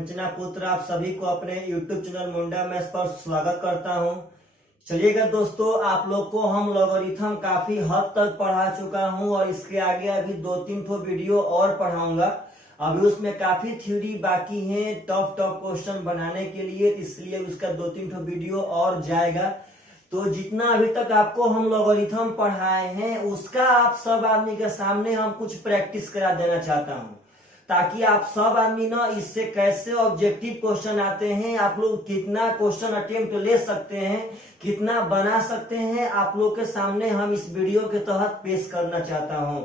कंचना पुत्र आप सभी को अपने YouTube चैनल मुंडा मैथ्स पर स्वागत करता हूं। चलिएगा दोस्तों, आप लोग को हम लॉगरिथम काफी हद तक पढ़ा चुका हूं और इसके आगे अभी 2-3 ठो वीडियो और पढ़ाऊंगा। अभी उसमें काफी थ्योरी बाकी है टफ क्वेश्चन बनाने के लिए, इसलिए उसका 2-3 ठो वीडियो और जाएगा। तो जितना अभी तक आपको हम लॉगरिथम पढ़ाए हैं उसका आप सब आदमी के सामने हम कुछ प्रैक्टिस करा देना चाहता हूं, ताकि आप सब आदमी ना इससे कैसे ऑब्जेक्टिव क्वेश्चन आते हैं, आप लोग कितना क्वेश्चन अटेम्प्ट ले सकते हैं, कितना बना सकते हैं, आप लोग के सामने हम इस वीडियो के तहत पेश करना चाहता हूं।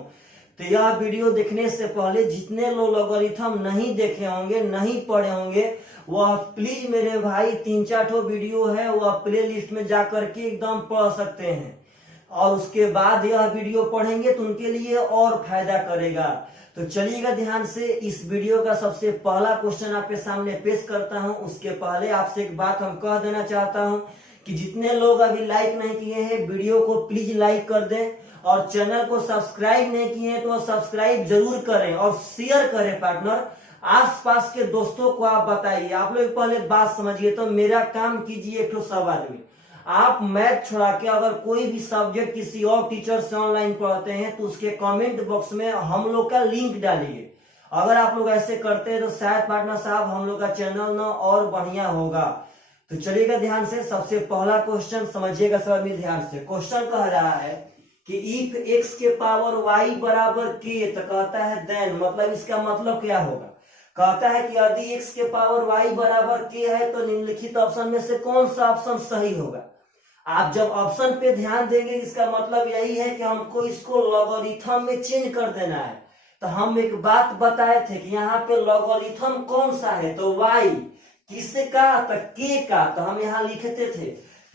तो यह वीडियो देखने से पहले जितने लोग लॉगरिथम नहीं देखे होंगे, नहीं पढ़े होंगे, वह प्लीज मेरे भाई 3-4 ठो वीडियो है वह प्ले लिस्ट में जाकर के एकदम पढ़ सकते हैं, और उसके बाद यह वीडियो पढ़ेंगे तो उनके लिए और फायदा करेगा। तो चलिएगा ध्यान से, इस वीडियो का सबसे पहला क्वेश्चन आपके सामने पेश करता हूं। उसके पहले आपसे एक बात हम कह देना चाहता हूं कि जितने लोग अभी लाइक नहीं किए हैं वीडियो को प्लीज लाइक कर दें, और चैनल को सब्सक्राइब नहीं किए हैं तो सब्सक्राइब जरूर करें और शेयर करें पार्टनर। आसपास के दोस्तों को आप बताइए। आप लोग पहले बात समझिए, तो मेरा काम कीजिए एक तो सब आदमी, आप मैथ छोड़ा के अगर कोई भी सब्जेक्ट किसी और टीचर से ऑनलाइन पढ़ते हैं तो उसके कमेंट बॉक्स में हम लोग का लिंक डालिए। अगर आप लोग ऐसे करते हैं तो शायद पार्टनर साहब हम लोग का चैनल ना और बढ़िया होगा। तो चलिएगा ध्यान से, सबसे पहला क्वेश्चन समझिएगा सब आदमी ध्यान से। क्वेश्चन कह रहा है कि इफ x के पावर y बराबर k, तो कहता है देन, मतलब इसका मतलब क्या होगा। कहता है कि यदि x के पावर y बराबर k है तो निम्नलिखित ऑप्शन में से कौन सा ऑप्शन सही होगा। आप जब ऑप्शन पे ध्यान देंगे इसका मतलब यही है कि हमको इसको लॉगरिथम में चेंज कर देना है। तो हम एक बात बताए थे कि यहाँ पे लॉगरिथम कौन सा है, तो y किसका, तो k का। तो हम यहाँ लिखते थे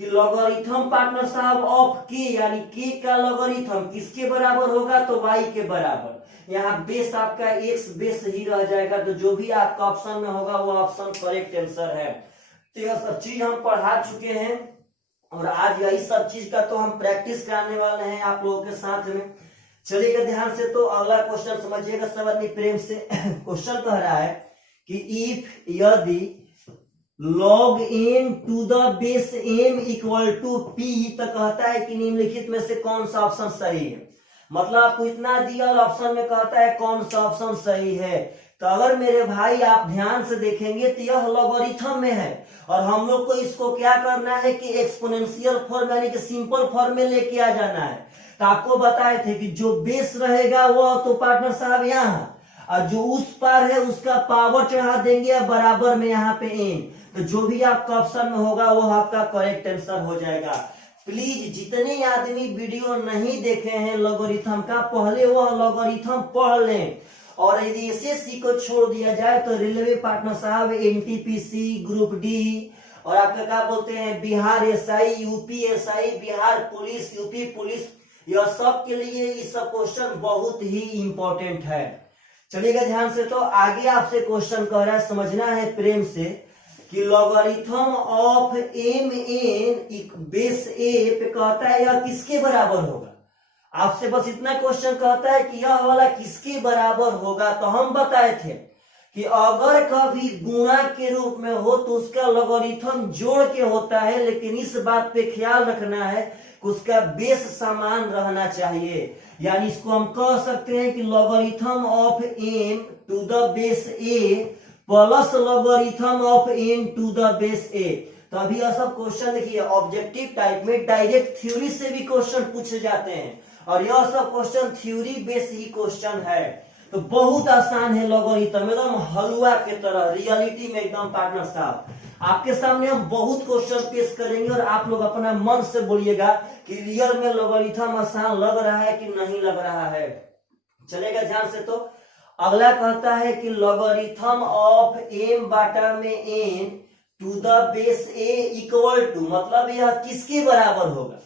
कि लॉगरिथम पार्टनर साहब ऑफ k, यानी k का लॉगरिथम किसके बराबर होगा, तो y के बराबर। यहाँ बेस आपका x बेस ही रह जाएगा, तो जो भी आपका ऑप्शन में होगा वो ऑप्शन करेक्ट आंसर है। तो यह सब चीज हम पढ़ा चुके हैं और आज यही सब चीज का तो हम प्रैक्टिस कराने वाले हैं आप लोगों के साथ में। चलिएगा ध्यान से, तो अगला क्वेश्चन समझिएगा सब आदमी प्रेम से। क्वेश्चन कह रहा है कि इफ यदि log n to the base m equal to p, तो कहता है कि निम्नलिखित में से कौन सा ऑप्शन सही है। मतलब आपको इतना दिया और ऑप्शन में कहता है कौन सा ऑप्शन सही है। तो अगर मेरे भाई आप ध्यान से देखेंगे तो यह लॉगरिथम में है और हम लोग को इसको क्या करना है कि एक्सपोनेंशियल फॉर्म यानी कि सिंपल फॉर्म में लेके आ जाना है। तो आपको बताए थे कि जो बेस रहेगा वो तो पार्टनर साहब यहाँ, और जो उस पार है उसका पावर चढ़ा देंगे बराबर में यहाँ पे n। तो जो भी आपका ऑप्शन में होगा वो आपका करेक्ट आंसर हो जाएगा। प्लीज जितने आदमी वीडियो नहीं देखे हैं लॉगरिथम का, पहले वह लॉगरिथम पढ़ लें। और यदि एसएससी को छोड़ दिया जाए तो रेलवे पार्टनर साहब, एनटीपीसी, ग्रुप डी, और आपका क्या बोलते हैं Bihar SI, UP SI, Bihar police, UP police, यह सब के लिए ये सब क्वेश्चन बहुत ही इंपॉर्टेंट है। चलिएगा ध्यान से, तो आगे आपसे क्वेश्चन कह रहा है, समझना है प्रेम से कि logarithm of M N base A पे कहता है यह किसके बराबर होगा। आपसे बस इतना क्वेश्चन कहता है कि यह वाला किसके बराबर होगा। तो हम बताए थे कि अगर कभी गुणा के रूप में हो तो उसका लॉगरिथम जोड़ के होता है, लेकिन इस बात पे ख्याल रखना है कि उसका बेस समान रहना चाहिए। यानी इसको हम कह सकते हैं कि logarithm of m to the base a plus logarithm of n to the base a। तो अभी यह सब क्वेश्चन देखिए ऑब्जेक्टिव टाइप में डायरेक्ट थ्योरी से भी क्वेश्चन पूछे जाते हैं, और यह सब क्वेश्चन थ्योरी बेस ही क्वेश्चन है। तो बहुत आसान है लॉगरिथम, एकदम हलवा के तरह, रियलिटी में एकदम पार्टनर साहब। आपके सामने हम बहुत क्वेश्चन पेश करेंगे और आप लोग अपना मन से बोलिएगा कि रियल में लॉगरिथम आसान लग रहा है कि नहीं लग रहा है। चलेगा ध्यान से, तो अगला कहता है कि लॉगरिथम ऑफ m बाटा में n to the base a equal to, मतलब यह किसके बराबर होगा।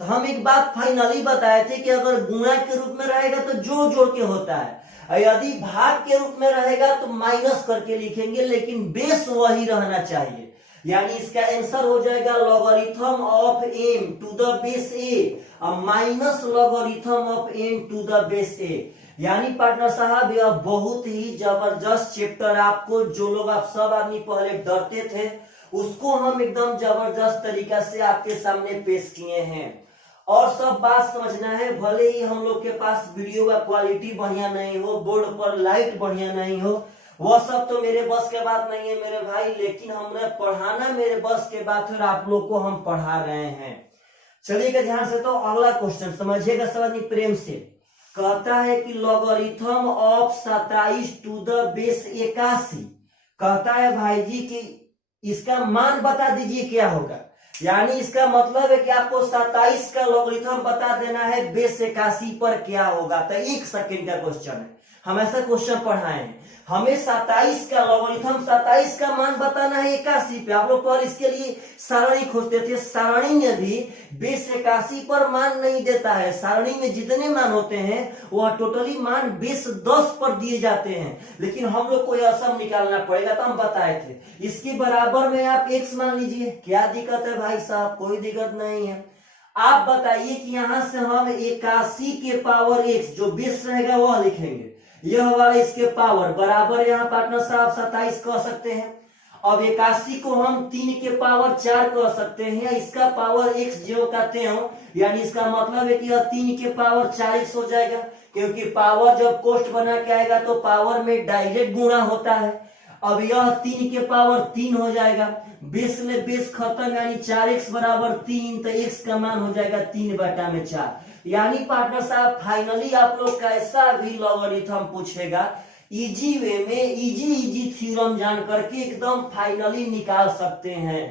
तो हम एक बात फाइनली बताए थे कि अगर गुणा के रूप में रहेगा तो जोड़ जोड़ के होता है, और यदि भाग के रूप में रहेगा तो माइनस करके लिखेंगे, लेकिन बेस वही रहना चाहिए। यानी इसका आंसर हो जाएगा logarithm of m to the base a minus logarithm of m to the base a। यानी पार्टनर साहब यह बहुत ही जबरदस्त चैप्टर, आपको जो लोग आप सब आदमी पहले डरते थे उसको हम एकदम जबरदस्त तरीका से आपके सामने पेश किए हैं। और सब बात समझना है, भले ही हम लोग के पास वीडियो का क्वालिटी बढ़िया नहीं हो, बोर्ड पर लाइट बढ़िया नहीं हो, वह सब तो मेरे बस के बात नहीं है मेरे भाई, लेकिन हमने पढ़ाना मेरे बस के बात है और आप लोग को हम पढ़ा रहे हैं। चलिएगा ध्यान से, तो अगला क्वेश्चन समझिएगा सब आदमी प्रेम से। कहता है कि logarithm of 27 to the base 81, कहता है भाई जी कि इसका मान बता दीजिए क्या होगा। यानी इसका मतलब है कि आपको 27 का लॉगरिथम बता देना है बेस 81 पर क्या होगा। तो 1 सेकंड का क्वेश्चन है, हम ऐसा क्वेश्चन पढ़ाए हैं, हमें 27 का लॉगरिथम 27 का मान बताना है 81 पे। आप लोग पर इसके लिए सारणी खोजते थे, सारणी में भी बेस 81 पर मान नहीं देता है। सारणी में जितने मान होते हैं वह टोटली मान बेस 10 पर दिए जाते हैं, लेकिन हम लोग को यह सब निकालना पड़ेगा। तो हम बताए थे इसके बराबर में आप x मान लीजिए। क्या दिक्कत है भाई साहब? कोई दिक्कत नहीं है। आप बताइए कि यहां से हम 81 के पावर x जो बेस रहेगा वह लिखेंगे, यह वाला इसके पावर बराबर यहाँ पार्टनर साहब 27 कह सकते हैं। अब 81 को हम 3 के पावर 4 कह सकते हैं, इसका पावर x जो कहते हो, यानी इसका मतलब है कि यह 3 के पावर 4x हो जाएगा, क्योंकि पावर जब कोष्ट बना के आएगा तो पावर में डायरेक्ट गुणा होता है। अब यह 3 के पावर 3 हो जाएगा, बेस में बेस खत्म, यानी 4x बराबर 3, तो x का मान हो जाएगा 3/4। यानी पार्टनर साहब फाइनली आप लोग कैसा भी लॉगरिथम पूछेगा इजी वे में, इजी थ्योरम जान करके एकदम फाइनली निकाल सकते हैं,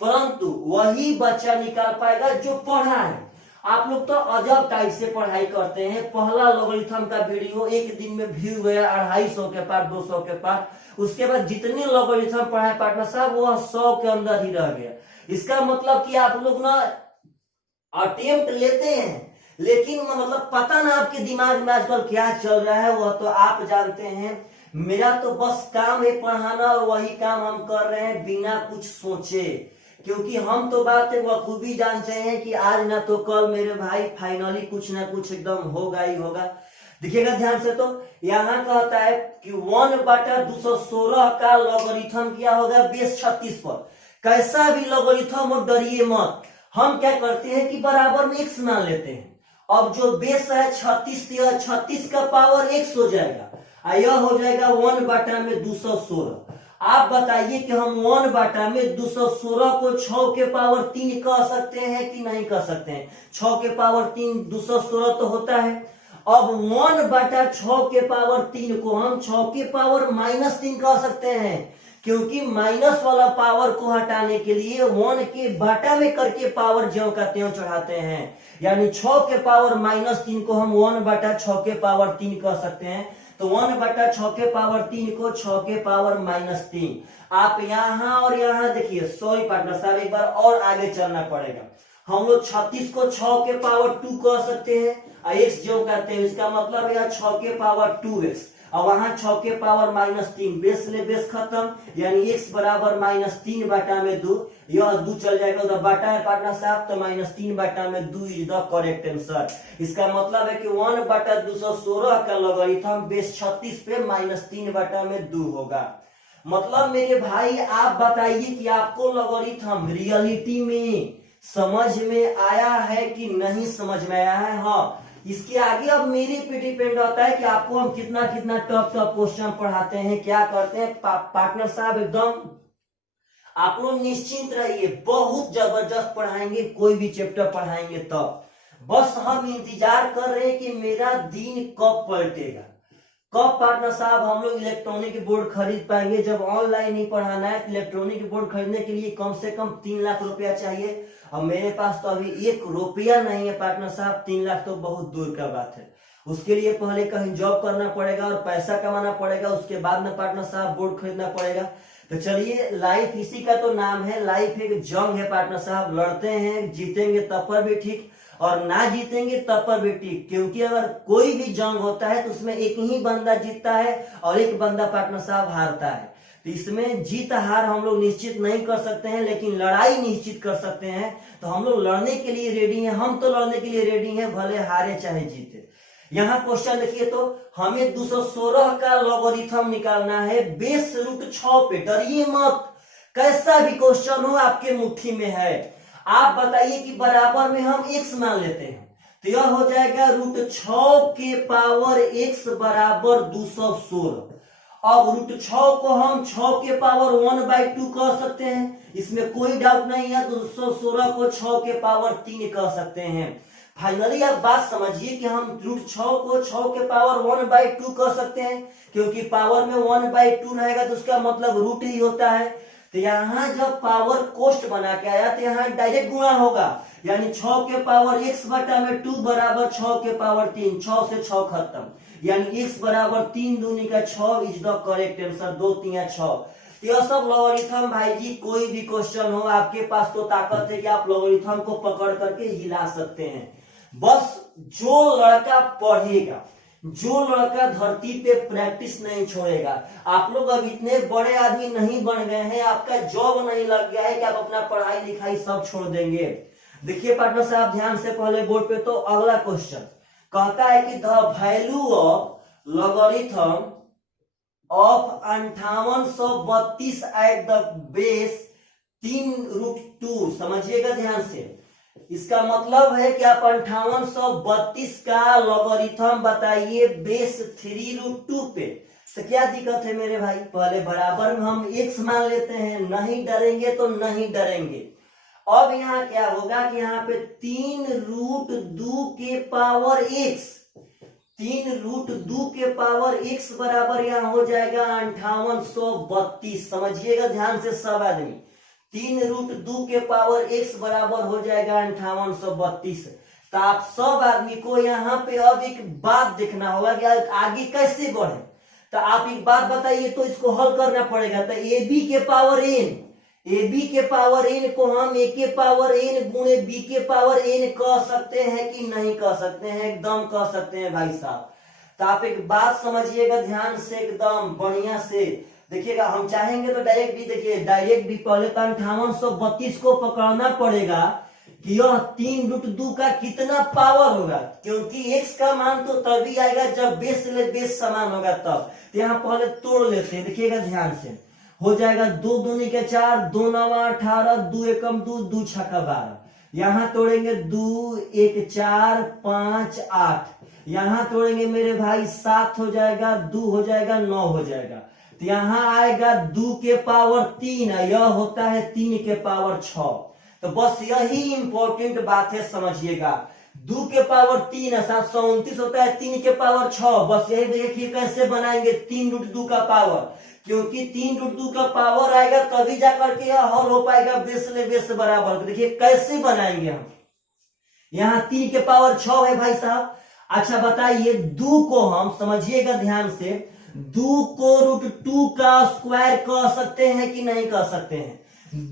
परंतु वही बच्चा निकाल पाएगा जो पढ़ा है। आप लोग तो अजब टाइप से पढ़ाई करते हैं। पहला लॉगरिथम का वीडियो एक दिन में व्यू गया 250 के पार, 200 के पार, उसके बाद जितने लॉगरिथम पढ़ाए पार्टनर साहब वह 100 के अंदर ही रह गया। इसका मतलब कि आप लोग ना अटेम्प्ट लेते हैं, लेकिन मतलब पता ना आपके दिमाग में आजकल क्या चल रहा है वह तो आप जानते हैं। मेरा तो बस काम है पढ़ाना, और वही काम हम कर रहे हैं बिना कुछ सोचे, क्योंकि हम तो बात है बखूबी जानते हैं कि आज ना तो कल मेरे भाई फाइनली कुछ ना कुछ एकदम होगा ही होगा। देखिएगा ध्यान से, तो यहाँ कहता है कि 1/216 का लॉगरिथम क्या होगा बेस 36 पर। कैसा भी लॉगरिथम हो डरिए मत, हम क्या करते हैं कि बराबर में x मान लेते हैं। अब जो बेस है 36, 36 का पावर x हो जाएगा, यह हो जाएगा 1/216। आप बताइए कि हम 1/216 को 6 के पावर 3 कह सकते हैं कि नहीं कह सकते हैं? 6 के पावर 3 216 तो होता है। अब 1/6 के पावर 3 को हम 6 के पावर -3 कह सकते हैं, क्योंकि माइनस वाला पावर को हटाने के लिए 1 के बटा में करके पावर ज्यों का त्यों चढ़ाते हैं। यानी 6 के पावर -3 को हम 1/6 के पावर 3 कह सकते हैं। तो 1/6 के पावर 3 को 6 के पावर -3। आप यहाँ और यहाँ देखिए, सॉरी पार्टनर साहब एक बार और आगे चलना पड़ेगा। हम लोग 36 को 6 के पावर 2 कह सकते हैं, x जो कहते हैं, इसका मतलब है 6 के पावर 2x, और वहां 6 के पावर -3, बेस ले बेस खत्म, यानी x बराबर -3/2। यह 2 चल जाएगा उधर, बटा है पार्टनर साहब, तो -3/2 इज द करेक्ट आंसर। इसका मतलब है कि 1/216 का लॉगरिथम बेस 36 पे -3/2 होगा। मतलब मेरे भाई आप बताइए कि आपको लॉगरिथम रियलिटी में समझ में आया है कि नहीं समझ में आया है? हाँ, इसके आगे अब मेरे पे डिपेंड होता है कि आपको हम कितना कितना टफ क्वेश्चन पढ़ाते हैं, क्या करते हैं। पार्टनर साहब एकदम आप लोग निश्चिंत रहिए, बहुत जबरदस्त पढ़ाएंगे, कोई भी चैप्टर पढ़ाएंगे तब। बस हम इंतजार कर रहे हैं कि मेरा दिन कब पलटेगा, कब पार्टनर साहब हम लोग इलेक्ट्रॉनिक बोर्ड खरीद पाएंगे। जब ऑनलाइन ही पढ़ाना है, इलेक्ट्रॉनिक बोर्ड खरीदने के लिए कम से कम 3 लाख रुपया चाहिए, और मेरे पास तो अभी 1 रुपया नहीं है पार्टनर साहब। 3 लाख तो बहुत दूर का बात है। उसके लिए पहले कहीं जॉब करना पड़ेगा और पैसा कमाना पड़ेगा, उसके बाद में पार्टनर साहब बोर्ड खरीदना पड़ेगा। तो चलिए, लाइफ इसी का तो नाम है, लाइफ एक जंग है पार्टनर साहब। लड़ते हैं, जीतेंगे तब पर भी ठीक, और ना जीतेंगे तब पर भी ठीक, क्योंकि अगर कोई भी जंग होता है तो उसमें एक ही बंदा जीतता है और एक बंदा पार्टनर साहब हारता है। तो इसमें जीत हार हम लोग निश्चित नहीं कर सकते हैं, लेकिन लड़ाई निश्चित कर सकते हैं। तो हम लोग लड़ने के लिए रेडी हैं, हम तो लड़ने के लिए रेडी हैं, भले हारे चाहे जीते। यहाँ क्वेश्चन देखिए, तो हमें 216 का लॉगरिथम निकालना है बेस रूट 6 पे। डरिए मत, कैसा भी क्वेश्चन हो आपके मुट्ठी में है। आप बताइए कि बराबर में हम x मान लेते हैं, तो यह हो जाएगा रूट 6 के पावर x बराबर 216। अब रूट 6 को हम 6 के पावर 1/2 कह सकते हैं, इसमें कोई डाउट नहीं है। 216 को 6 के पावर 3 कह सकते हैं। फाइनली आप बात समझिए कि हम रूट 6 को 6 के पावर 1/2 कह सकते हैं, क्योंकि पावर में 1/2 रहेगा तो उसका मतलब रूट ही होता है। तो यहाँ जब पावर कोष्ट बना के आया तो यहाँ डायरेक्ट गुणा होगा, यानी 6 के पावर x बटा में 2 बराबर 6 के पावर 3, 6 से 6 खत्म, यानी x बराबर 3 दूनी का 6 इज द करेक्ट आंसर। 2 3 6। यह सब लॉगरिथम भाई जी, कोई भी क्वेश्चन हो आपके पास तो ताकत है कि आप लॉगरिथम को पकड़ करके हिला सकते हैं। बस जो लड़का पढ़ेगा, जो लड़का धरती पे प्रैक्टिस नहीं छोड़ेगा। आप लोग अब इतने बड़े आदमी नहीं बन गए हैं, आपका जॉब नहीं लग गया है कि आप अपना पढ़ाई लिखाई सब छोड़ देंगे। देखिए पार्टनर साहब ध्यान से पहले बोर्ड पे, तो अगला क्वेश्चन कहता है कि the value of logarithm of 5832 at the base 3√2। समझिएगा ध्यान से, इसका मतलब है कि आप 5832 का लॉगरिथम बताइए बेस 3√2 पे। तो क्या दिक्कत है मेरे भाई, पहले बराबर में हम x मान लेते हैं, नहीं डरेंगे तो नहीं डरेंगे। अब यहाँ क्या होगा कि यहाँ पे 3√2 के पावर x, 3√2 के पावर x बराबर यहाँ हो जाएगा 5832। समझिएगा ध्यान से सब आदमी, 3√2 के पावर x बराबर हो जाएगा 5832। तो आप सब आदमी को यहाँ पे अब एक बात देखना होगा कि आगे कैसे बढ़े। तो आप एक बात बताइए, तो इसको हल करना पड़ेगा। तो ab के पावर n, ab के पावर n को हम a के पावर n गुणे b के पावर n कह सकते हैं कि नहीं कह सकते हैं? एकदम कह सकते हैं भाई साहब। तो आप एक बात समझिएगा ध्यान से, एकदम बढ़िया से देखिएगा। हम चाहेंगे तो डायरेक्ट भी, देखिए डायरेक्ट भी पहले तो 5832 को पकड़ना पड़ेगा कि यह 3√2 का कितना पावर होगा, क्योंकि x का मान तो तभी आएगा जब बेस ले बेस समान होगा तब। तो यहाँ पहले तोड़ लेते हैं, देखिएगा ध्यान से। हो जाएगा 2 दूनी के 4, 2 9 18, 2 एकम 2, 2 छक्का 12। यहाँ तोड़ेंगे 2 1 4 5 8। यहाँ तोड़ेंगे मेरे भाई 7 हो जाएगा, 2 हो जाएगा, 9 हो जाएगा। तो यहाँ आएगा 2 के पावर 3, यह होता है 3 के पावर 6। तो बस यही इंपॉर्टेंट बात है, समझिएगा। 2 के पावर 3 729 होता है, 3 के पावर 6। बस यही देखिए कैसे बनाएंगे 3√2 का पावर, क्योंकि 3√2 का पावर आएगा तभी जाकर के यह हल हो पाएगा बेस ले बेस बराबर। तो देखिए कैसे बनाएंगे हम। यहाँ 3 के पावर 6 है भाई साहब। अच्छा बताइए, 2 को हम समझिएगा ध्यान से, 2 को √2 का स्क्वायर कह सकते हैं कि नहीं कह सकते हैं?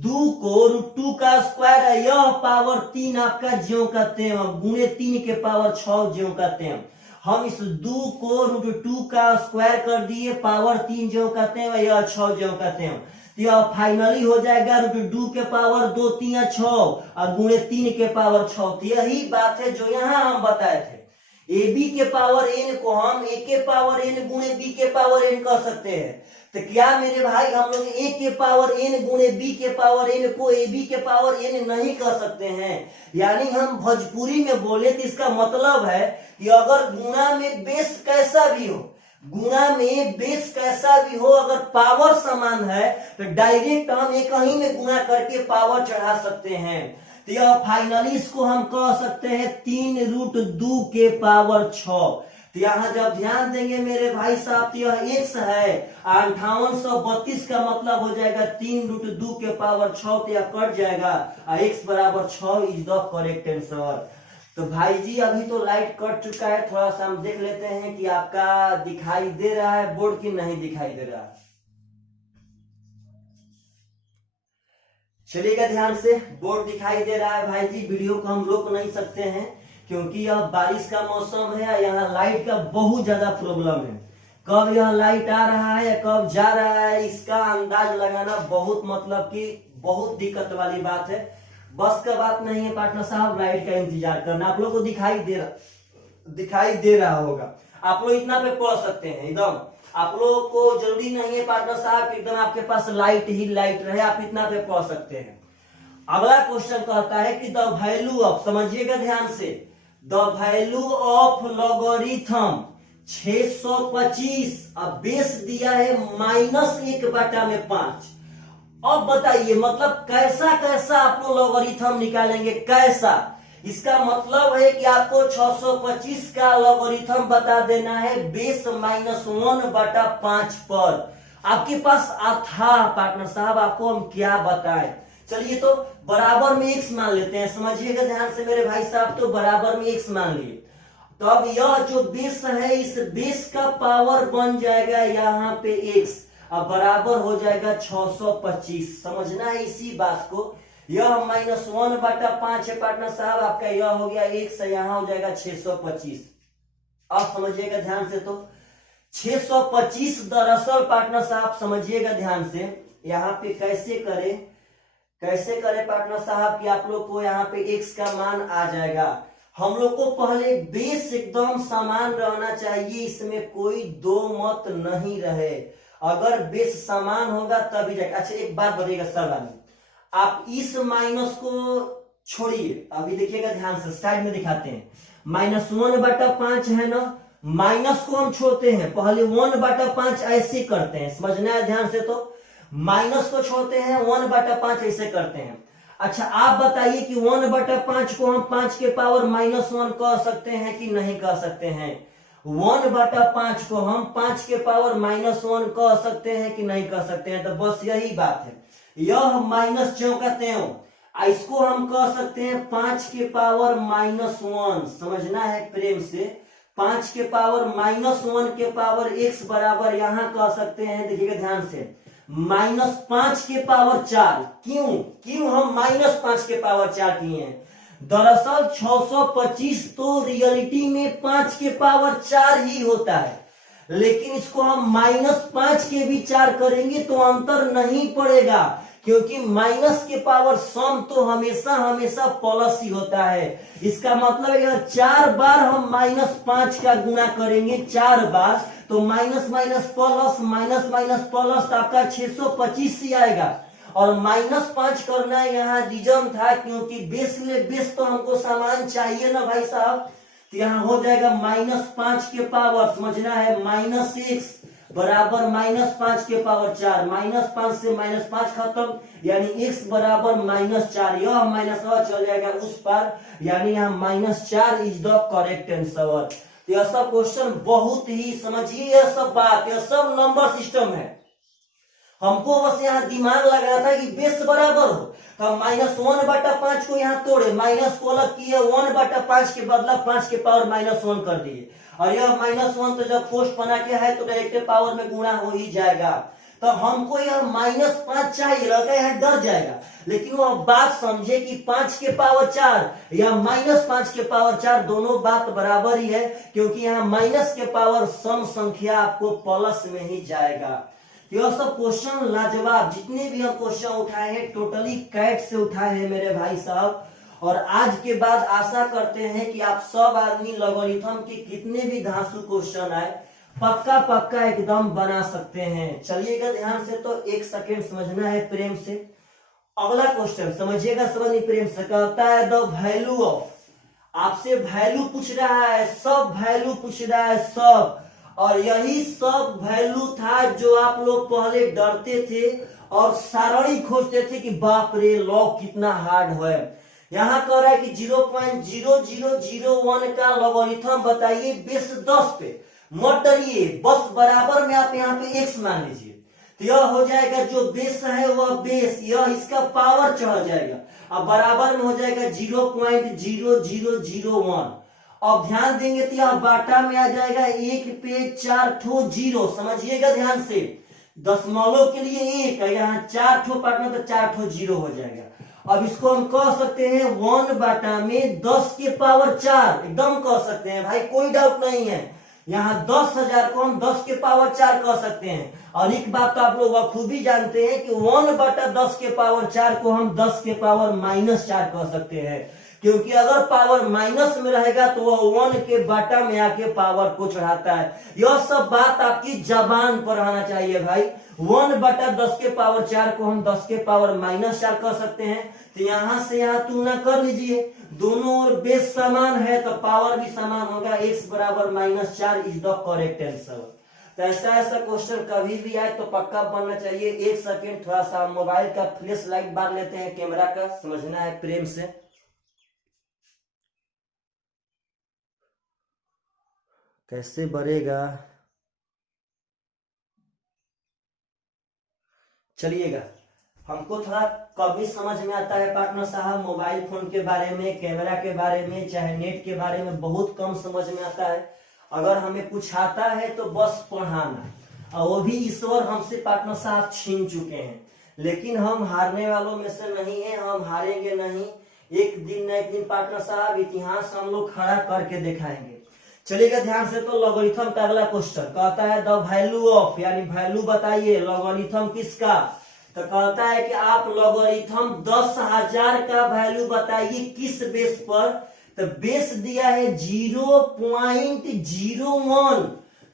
2 को √2 का स्क्वायर है, यह पावर 3 आपका ज्यों का त्यों गुणे 3 के पावर 6 ज्यों का त्यों। हम इस 2 को √2 का स्क्वायर कर दिए, पावर 3 ज्यों का त्यों, यह 6 ज्यों का त्यों। तो यह फाइनली हो जाएगा √2 के पावर 2 3 6 और गुणे 3 के पावर 6। तो यही बात है जो यहाँ हम बताए थे। ab के पावर n को हम a के पावर n गुणे b के पावर n कह सकते हैं। तो क्या मेरे भाई हम लोग a के पावर n गुणे b के पावर n को ab के पावर n नहीं कह सकते हैं? यानी हम भोजपुरी में बोले तो इसका मतलब है कि अगर गुणा में बेस कैसा भी हो, गुणा में बेस कैसा भी हो, अगर पावर समान है तो डायरेक्ट हम एक ही में गुणा करके पावर चढ़ा सकते हैं। तो यह फाइनली इसको हम कह सकते हैं 3√2 के पावर 6। तो यहाँ जब ध्यान देंगे मेरे भाई साहब, तो यह x है, 5832 का मतलब हो जाएगा 3√2 के पावर 6। तो यह कट जाएगा और x बराबर 6 इज द करेक्ट आंसर। तो भाई जी अभी तो लाइट कट चुका है, थोड़ा सा हम देख लेते हैं कि आपका दिखाई दे रहा है बोर्ड की नहीं दिखाई दे रहा है। चलिएगा ध्यान से, बोर्ड दिखाई दे रहा है भाई जी। वीडियो को हम रोक नहीं सकते हैं क्योंकि यह बारिश का मौसम है, यहाँ लाइट का बहुत ज्यादा प्रॉब्लम है। कब यह लाइट आ रहा है कब जा रहा है, इसका अंदाज लगाना बहुत मतलब कि बहुत दिक्कत वाली बात है। बस का बात नहीं है पार्टनर साहब लाइट का इंतजार करना। आप लोग को दिखाई दे रहा होगा, आप लोग इतना पे पढ़ सकते हैं एकदम। आप लोगों को जरूरी नहीं है पार्टनर साहब एकदम आपके पास लाइट ही लाइट रहे, आप इतना पे पढ़ सकते हैं। अगला क्वेश्चन कहता है कि द वैल्यू ऑफ, समझिएगा ध्यान से, द वैल्यू ऑफ लॉगरिथम 625, अब बेस दिया है -1/5। अब बताइए मतलब कैसा कैसा आप लोग लॉगरिथम निकालेंगे, कैसा? इसका मतलब है कि आपको 625 का लॉगरिथम बता देना है बेस -1/5 पर। आपके पास था पार्टनर साहब, आपको हम क्या बताएं। चलिए तो बराबर में x मान लेते हैं, समझिएगा ध्यान से मेरे भाई साहब। तो बराबर में x मान लिए, तो अब यह जो बेस है इस बेस का पावर बन जाएगा यहाँ पे x, अब बराबर हो जाएगा 625। समझना है इसी बात को। यह -1/5 है पार्टनर साहब, आपका यह हो गया x, यहाँ हो जाएगा 625। अब समझिएगा ध्यान से, तो 625 दरअसल पार्टनर साहब समझिएगा ध्यान से, यहाँ पे कैसे करें पार्टनर साहब कि आप लोग को यहाँ पे x का मान आ जाएगा। हम लोग को पहले बेस एकदम समान रहना चाहिए, इसमें कोई दो मत नहीं रहे। अगर बेस समान होगा तभी जाएगा। अच्छा एक बात बताइएगा सर वाली, आप इस माइनस को छोड़िए, अभी देखिएगा ध्यान से, साइड में दिखाते हैं। -1/5 है ना, माइनस को हम छोड़ते हैं, पहले 1/5 ऐसे करते हैं, समझना है ध्यान से। तो माइनस को छोड़ते हैं 1/5 ऐसे करते हैं। अच्छा आप बताइए कि 1/5 को हम 5 के पावर -1 कह सकते हैं कि नहीं कह सकते हैं? 1/5 को हम 5 के पावर -1 कह सकते हैं कि नहीं कह सकते हैं? तो बस यही बात है, यह माइनस ज्यों का त्यों, इसको हम कह सकते हैं 5 के पावर -1। समझना है प्रेम से, 5 के पावर -1 के पावर x बराबर यहां कह सकते हैं, देखिएगा ध्यान से, -5 के पावर 4। क्यों हम -5 के पावर 4 किए हैं? दरअसल 625 तो रियलिटी में 5 के पावर 4 ही होता है, लेकिन इसको हम -5 के भी 4 करेंगे तो अंतर नहीं पड़ेगा, क्योंकि माइनस के पावर सम तो हमेशा प्लस ही होता है। इसका मतलब है 4 बार हम -5 का गुणा करेंगे, 4 बार, तो माइनस प्लस तो आपका 625 ही आएगा। और -5 करना यहाँ रीजन था क्योंकि बेस तो हमको सामान चाहिए ना भाई साहब, तो यहाँ हो जाएगा -5 के पावर, समझना है, -x बराबर -5 के पावर 4, -5 से -5 खत्म, यानी x बराबर -4, यह माइनस चल जाएगा उस पर, यानी यहाँ -4 इज द करेक्ट आंसर। यह सब क्वेश्चन बहुत ही समझिए, यह सब बात, यह सब नंबर सिस्टम है। हमको बस यहाँ दिमाग लगा था कि बेस बराबर हो, तो हम -1/5 को यहाँ तोड़े, माइनस को अलग किए, 1/5 के बदला 5 के पावर -1 कर दिए, और यह -1 तो जब पोस्ट बना के है तो डायरेक्ट पावर में गुणा हो ही जाएगा। तो हमको यह -5 चाहिए, लगा यहाँ डर जाएगा, लेकिन वो बात समझे कि 5 के पावर 4 या -5 के पावर 4 दोनों बात बराबर ही है, क्योंकि यहाँ माइनस के पावर सम संख्या आपको प्लस में ही जाएगा। यह सब क्वेश्चन लाजवाब, जितने भी हम क्वेश्चन उठाए हैं टोटली कैट से उठाए हैं मेरे भाई साहब। और आज के बाद आशा करते हैं कि आप सब आदमी लॉगरिथम के कितने भी धांसू क्वेश्चन आए पक्का एकदम बना सकते हैं। चलिएगा ध्यान से, तो एक सेकेंड समझना है प्रेम से। अगला क्वेश्चन समझिएगा, समझिए प्रेम से, कहता है द वैल्यू ऑफ, आपसे वैल्यू पूछ रहा है, सब वैल्यू पूछ रहा है सब, और यही सब वैल्यू था जो आप लोग पहले डरते थे और सारणी खोजते थे कि बाप रे लॉग कितना हार्ड है। यहाँ कह रहा है कि 0.0001 का लॉगरिथम बताइए बेस 10 पे, मत डरिए, बस बराबर में आप यहाँ पे x मान लीजिए, तो यह हो जाएगा जो बेस है वह बेस, यह इसका पावर चढ़ जाएगा, अब बराबर में हो जाएगा 0.0001। अब ध्यान देंगे तो यह बाटा में आ जाएगा 1 पे 4 ठो 0, समझिएगा ध्यान से, दशमलव के लिए 1 है, यहाँ 4 ठो पार्टनर तो 4 ठो 0 हो जाएगा। अब इसको हम कह सकते हैं 1 बाटा में 10 के पावर 4, एकदम कह सकते हैं भाई, कोई डाउट नहीं है। यहाँ 10,000 को हम 10 के पावर 4 कह सकते हैं। और एक बात तो आप लोग बखूबी जानते हैं कि 1/10 के पावर 4 को हम 10 के पावर -4 कह सकते हैं, क्योंकि अगर पावर माइनस में रहेगा तो वह 1 के बटा में आके पावर को चढ़ाता है। यह सब बात आपकी जबान पर आना चाहिए भाई। 1/10 के पावर 4 को हम 10 के पावर -4 कर सकते हैं। तो यहां से यहां तुलना कर लीजिए, दोनों ओर बेस समान है तो पावर भी समान होगा। x बराबर -4 इज द करेक्ट आंसर। तो ऐसा क्वेश्चन कभी भी आए तो पक्का बनना चाहिए। एक सेकेंड, थोड़ा सा मोबाइल का फ्लैश लाइट बार लेते हैं, कैमरा का समझना है प्रेम से। कैसे बढ़ेगा, चलिएगा। हमको थोड़ा कभी समझ में आता है पार्टनर साहब मोबाइल फोन के बारे में, कैमरा के बारे में, चाहे नेट के बारे में बहुत कम समझ में आता है। अगर हमें कुछ आता है तो बस पढ़ाना, और वो भी ईश्वर हमसे पार्टनर साहब छीन चुके हैं। लेकिन हम हारने वालों में से नहीं है, हम हारेंगे नहीं। एक दिन न एक दिन पार्टनर साहब इतिहास हम लोग खड़ा करके दिखाएंगे। चलिएगा ध्यान से। तो लॉगरिथम का अगला क्वेश्चन कहता है द वैल्यू ऑफ, यानी वैल्यू बताइए लॉगरिथम किसका। तो कहता है कि आप लॉगरिथम 10,000 का वैल्यू बताइए किस बेस पर। तो बेस दिया है 0.01।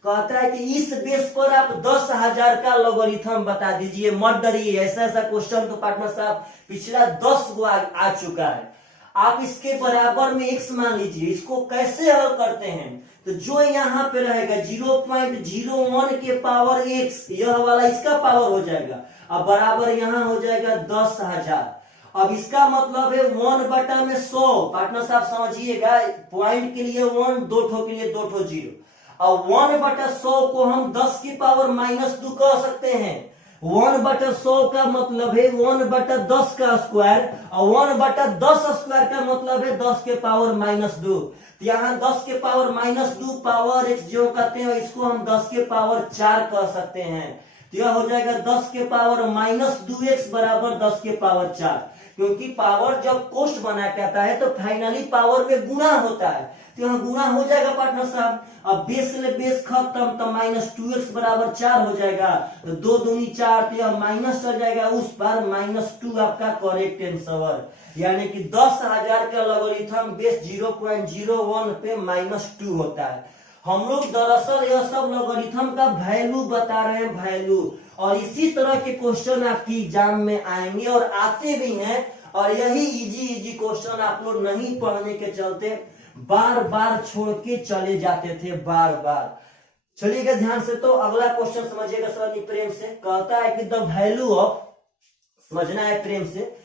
कहता है कि इस बेस पर आप 10,000 का लॉगरिथम बता दीजिए। मत डरिए, ऐसा क्वेश्चन तो पार्टनर साहब पिछला 10 गो आ चुका है। आप इसके बराबर में x मान लीजिए। इसको कैसे हल करते हैं, तो जो यहाँ पे रहेगा 0.01 के पावर x, यह वाला इसका पावर हो जाएगा, अब बराबर यहाँ हो जाएगा 10,000। अब इसका मतलब है 1/100। पार्टनर साहब समझिएगा, पॉइंट के लिए 1, 2 ठो के लिए 2 ठो 0। अब 1/100 को हम 10 की पावर -2 कह सकते हैं। 1/100 का मतलब है 1/10 का स्क्वायर, और 1/10 स्क्वायर का मतलब है 10 के पावर -2। तो यहाँ 10 के पावर -2 पावर x जो कहते हैं, इसको हम 10 के पावर 4 कह सकते हैं। तो यह हो जाएगा 10 के पावर -2x बराबर 10 के पावर 4। क्योंकि पावर जब कोष्ट बना के आता है तो फाइनली पावर में गुणा होता है, तो यहाँ गुणा हो जाएगा पार्टनर साहब। अब बेस ले बेस खत्म, तो -2x बराबर 4 हो जाएगा। तो 2 दूनी 4, तो यह माइनस चल जाएगा, उस बार -2 आपका करेक्ट आंसर। यानी कि 10,000 का लॉगरिथम बेस 0.01 पे -2 होता है। हम लोग दरअसल यह सब लॉगरिथम का वैल्यू बता रहे हैं, वैल्यू। और इसी तरह के क्वेश्चन आपकी एग्जाम में आएंगे और आते भी हैं। और यही इजी क्वेश्चन आप लोग नहीं पढ़ने के चलते बार बार छोड़ के चले जाते थे, बार बार। चलिएगा ध्यान से। तो अगला क्वेश्चन समझिएगा सर प्रेम से। कहता है कि द वैल्यू ऑफ, समझना है प्रेम से,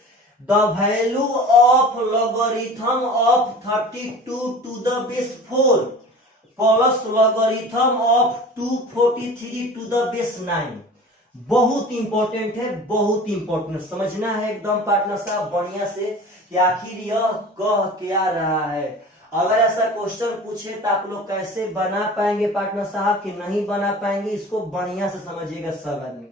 the value of logarithm of 32 to the base 4 plus logarithm of 243 to the base 9। बहुत इंपॉर्टेंट है, बहुत इंपॉर्टेंट। समझना है एकदम पार्टनर साहब बढ़िया से कि आखिर यह कह क्या रहा है। अगर ऐसा क्वेश्चन पूछे तो आप लोग कैसे बना पाएंगे पार्टनर साहब कि नहीं बना पाएंगे, इसको बढ़िया से समझिएगा सब आदमी।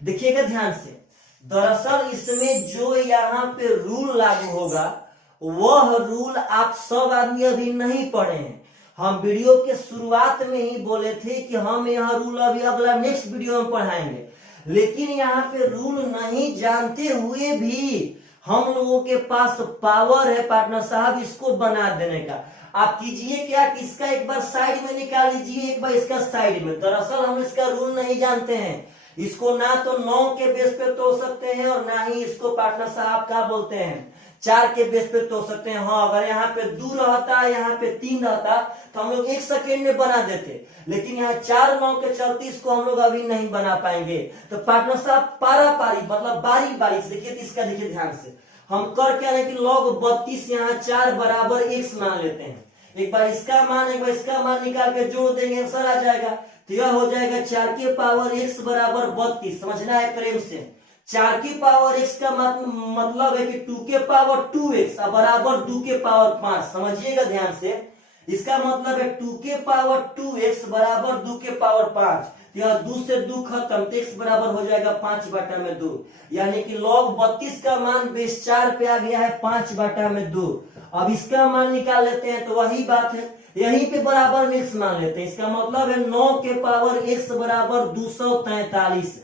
देखिएगा ध्यान से। दरअसल इसमें जो यहाँ पे रूल लागू होगा वह रूल आप सब आदमी अभी नहीं पढ़े हैं। हम वीडियो के शुरुआत में ही बोले थे कि हम यह रूल अभी अगला नेक्स्ट वीडियो में पढ़ाएंगे, लेकिन यहाँ पे रूल नहीं जानते हुए भी हम लोगों के पास पावर है पार्टनर साहब इसको बना देने का। आप कीजिए क्या कि इसका एक बार साइड में निकाल लीजिए, एक बार इसका साइड में। दरअसल हम इसका रूल नहीं जानते हैं। इसको ना तो 9 के बेस पे तोड़ सकते हैं और ना ही इसको पार्टनर साहब क्या बोलते हैं 4 के बेस पे तोड़ सकते हैं। हाँ, अगर यहाँ पे 2 रहता, यहाँ पे 3 रहता तो हम लोग 1 सेकेंड में बना देते, लेकिन यहाँ 4 9 के चलते इसको हम लोग अभी नहीं बना पाएंगे। तो पार्टनर साहब पारा पारी मतलब बारी बारी से देखिए, इसका देखिए ध्यान से। हम कर क्या रहे कि log 32 यहाँ 4 बराबर x मान लेते हैं। एक बार इसका मान एक बार इसका मान निकाल के जोड़ देंगे, आंसर आ जाएगा। तो यह हो जाएगा 4 के पावर x बराबर 32। समझना है प्रेम से। 4 की पावर x का मतलब है कि 2 के पावर 2x बराबर 2 के पावर 5। समझिएगा ध्यान से। इसका मतलब है 2 के पावर 2x बराबर 2 के पावर 5। यह 2 से 2 खत्म, तो x बराबर हो जाएगा 5/2। यानी कि log 32 का मान बेस 4 पे आ गया है 5/2। अब इसका मान निकाल लेते हैं तो वही बात है, यहीं पे बराबर x मान लेते हैं। इसका मतलब है 9 के पावर x बराबर 243।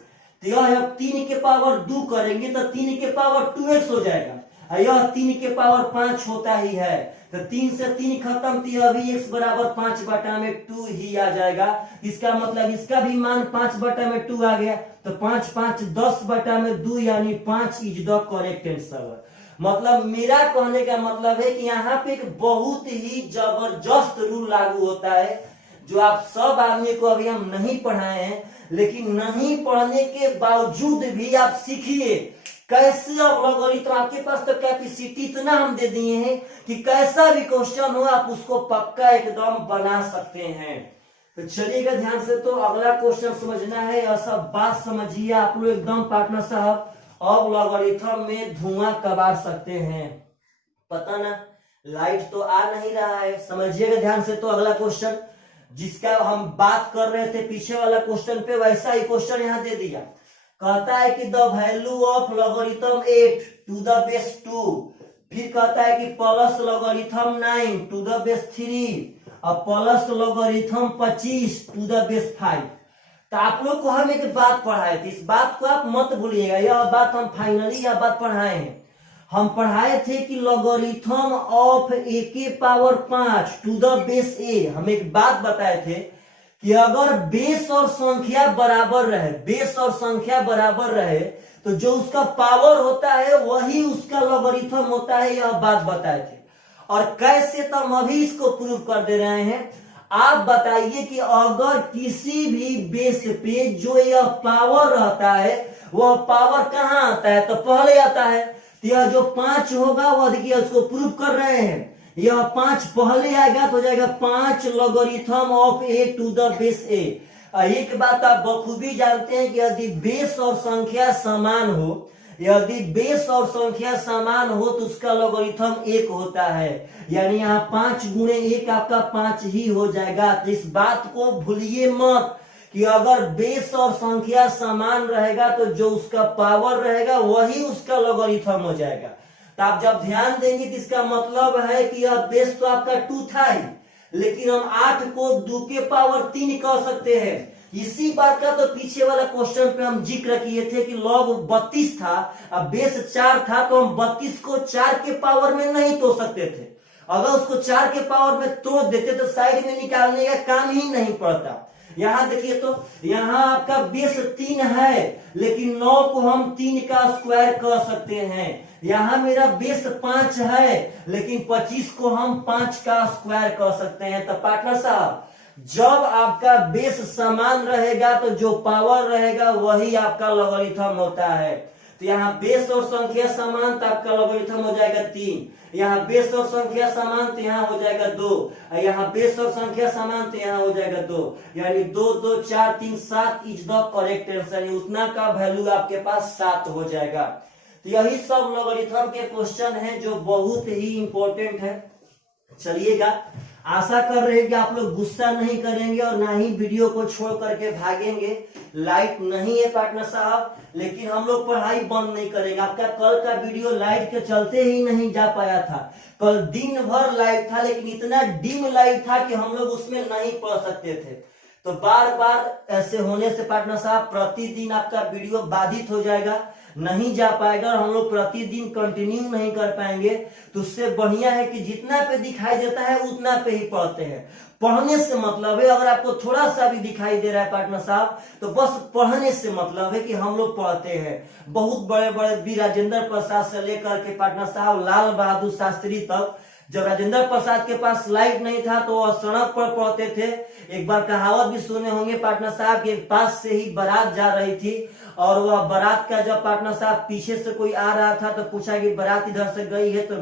तो यह अब 3 के पावर 2 करेंगे तो 3 के पावर 2x हो जाएगा, यह 3 के पावर 5 होता ही है। तो 3 से 3 खत्म, तो यह भी x बराबर 5/2 ही आ जाएगा। इसका मतलब इसका भी मान 5/2 आ गया। तो 5 5 10/2 यानी 5 इज द करेक्ट आंसर। मतलब मेरा कहने का मतलब है कि यहाँ पे एक बहुत ही जबरदस्त रूल लागू होता है, जो आप सब आदमी को अभी हम नहीं पढ़ाए हैं, लेकिन नहीं पढ़ने के बावजूद भी आप सीखिए कैसे अब लॉगरिथम। आपके पास तो कैपेसिटी इतना हम दे दिए हैं कि कैसा भी क्वेश्चन हो आप उसको पक्का एकदम बना सकते हैं। तो चलिएगा ध्यान से, तो अगला क्वेश्चन समझना है। यह सब बात समझिए आप लोग एकदम पार्टनर साहब। अब लॉगरिथम में धुआं कबाड़ सकते हैं, पता ना लाइट तो आ नहीं रहा है, समझिएगा ध्यान से। तो अगला क्वेश्चन जिसका हम बात कर रहे थे पीछे वाला क्वेश्चन पे, वैसा ही क्वेश्चन यहाँ दे दिया। कहता है कि the value of logarithm 8 to the base 2, फिर कहता है कि plus logarithm 9 to the base 3 और plus logarithm 25 to the base 5। तो आप लोग को हम एक बात पढ़ाए थे, इस बात को आप मत भूलिएगा, यह बात हम फाइनली यह बात पढ़ाए हैं। हम पढ़ाए थे कि लॉगरिथम ऑफ a के power 5 to the base a, हम एक बात बताए थे कि अगर बेस और संख्या बराबर रहे, बेस और संख्या बराबर रहे तो जो उसका पावर होता है वही उसका लॉगरिथम होता है, यह बात बताए थे। और कैसे, तो हम अभी इसको प्रूव कर दे रहे हैं। आप बताइए कि अगर किसी भी बेस पे जो यह पावर रहता है वह पावर कहाँ आता है, तो पहले आता है। तो यह जो 5 होगा वह देखिए उसको प्रूव कर रहे हैं, यह 5 पहले आएगा तो हो जाएगा 5 logarithm of a to the base a। एक बात आप बखूबी जानते हैं कि यदि बेस और संख्या समान हो, यदि बेस और संख्या समान हो तो उसका लॉगरिथम 1 होता है, यानी यहाँ 5 गुणे 1 आपका 5 ही हो जाएगा। तो इस बात को भूलिए मत कि अगर बेस और संख्या समान रहेगा तो जो उसका पावर रहेगा वही उसका लॉगरिथम हो जाएगा। तो आप जब ध्यान देंगे तो इसका मतलब है कि यह बेस तो आपका 2 था ही, लेकिन हम 8 को 2 के पावर 3 कह सकते हैं। इसी बात का तो पीछे वाला क्वेश्चन पे हम जिक्र किए थे कि लॉग 32 था, अब बेस 4 था, तो हम 32 को 4 के पावर में नहीं तोड़ सकते थे। अगर उसको 4 के पावर में तोड़ देते तो साइड में निकालने का काम ही नहीं पड़ता। यहाँ देखिए, तो यहाँ आपका बेस 3 है, लेकिन 9 को हम 3 का स्क्वायर कर सकते हैं। यहाँ मेरा बेस 5 है, लेकिन 25 को हम 5 का स्क्वायर कर सकते हैं। तो पार्टनर साहब, जब आपका बेस समान रहेगा तो जो पावर रहेगा वही आपका लॉगरिथम होता है। तो यहाँ बेस और संख्या समान तो आपका लॉगरिथम हो जाएगा 3, यहाँ बेस और संख्या समान तो यहाँ हो जाएगा 2, यहाँ बेस और संख्या समान तो यहाँ हो जाएगा 2, यानी 2 2 4 3 7 इज द करेक्ट आंसर। उतना का वैल्यू आपके पास 7 हो जाएगा। तो यही सब लॉगरिथम के क्वेश्चन है जो बहुत ही इंपॉर्टेंट है। चलिएगा, आशा कर रहे हैं कि आप लोग गुस्सा नहीं करेंगे और ना ही वीडियो को छोड़ करके भागेंगे। लाइट नहीं है पार्टनर साहब, लेकिन हम लोग पढ़ाई बंद नहीं करेंगे। आपका कल का वीडियो लाइट के चलते ही नहीं जा पाया था। कल दिन भर लाइट था, लेकिन इतना डिम लाइट था कि हम लोग उसमें नहीं पढ़ सकते थे। तो बार बार ऐसे होने से पार्टनर साहब प्रतिदिन आपका वीडियो बाधित हो जाएगा, नहीं जा पाएगा और हम लोग प्रतिदिन कंटिन्यू नहीं कर पाएंगे। तो उससे बढ़िया है कि जितना पे दिखाई देता है उतना पे ही पढ़ते हैं। पढ़ने से मतलब है, अगर आपको थोड़ा सा भी दिखाई दे रहा है पार्टनर साहब, तो बस पढ़ने से मतलब है कि हम लोग पढ़ते हैं। बहुत बड़े बड़े वीर राजेंद्र प्रसाद से लेकर के पार्टनर साहब लाल बहादुर शास्त्री तक, जब राजेंद्र प्रसाद के पास लाइट नहीं था तो वह सड़क पर पढ़ते थे। एक बार कहावत भी सुने होंगे पार्टनर साहब के पास से ही बारात जा रही थी और वह बारात का जब पार्टनर साहब पीछे से कोई आ रहा था तो पूछा कि बारात इधर से गई है, तो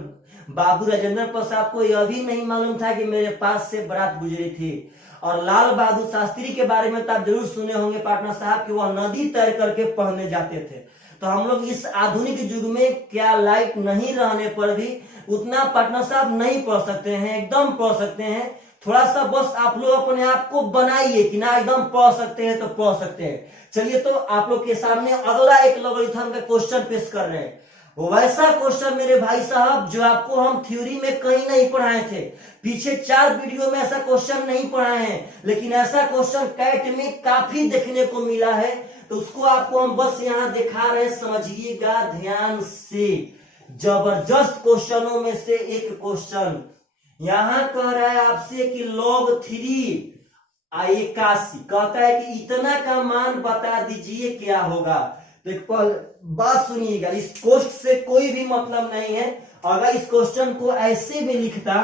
बाबू राजेंद्र प्रसाद को यह भी नहीं मालूम था कि मेरे पास से बारात गुजरी थी। और लाल बहादुर शास्त्री के बारे में तो आप जरूर सुने होंगे पार्टनर साहब कि वह नदी तैर करके पढ़ने जाते थे। तो हम लोग इस आधुनिक युग में क्या लाइट नहीं रहने पर भी उतना पार्टनर साहब नहीं पढ़ सकते हैं, एकदम पढ़ सकते हैं। थोड़ा सा बस आप लोग अपने आप को बनाइए कि ना एकदम पढ़ सकते हैं तो पढ़ सकते हैं। चलिए, तो आप लोग के सामने अगला एक लॉगरिथम का क्वेश्चन पेश कर रहे हैं। वैसा क्वेश्चन मेरे भाई साहब जो आपको हम थ्योरी में कहीं नहीं पढ़ाए थे, पीछे 4 वीडियो में ऐसा क्वेश्चन नहीं पढ़ाए हैं, लेकिन ऐसा क्वेश्चन कैट में काफी देखने को मिला है, तो उसको आपको हम बस यहां दिखा रहे हैं, समझिएगा ध्यान से। जबरदस्त क्वेश्चनों में से एक क्वेश्चन यहां कह रहा है आपसे कि log 3 81 कहता है कि इतना का मान बता दीजिए क्या होगा। तो एक बात सुनिएगा, इस क्वेश्चन से कोई भी मतलब नहीं है। अगर इस क्वेश्चन को ऐसे में लिखता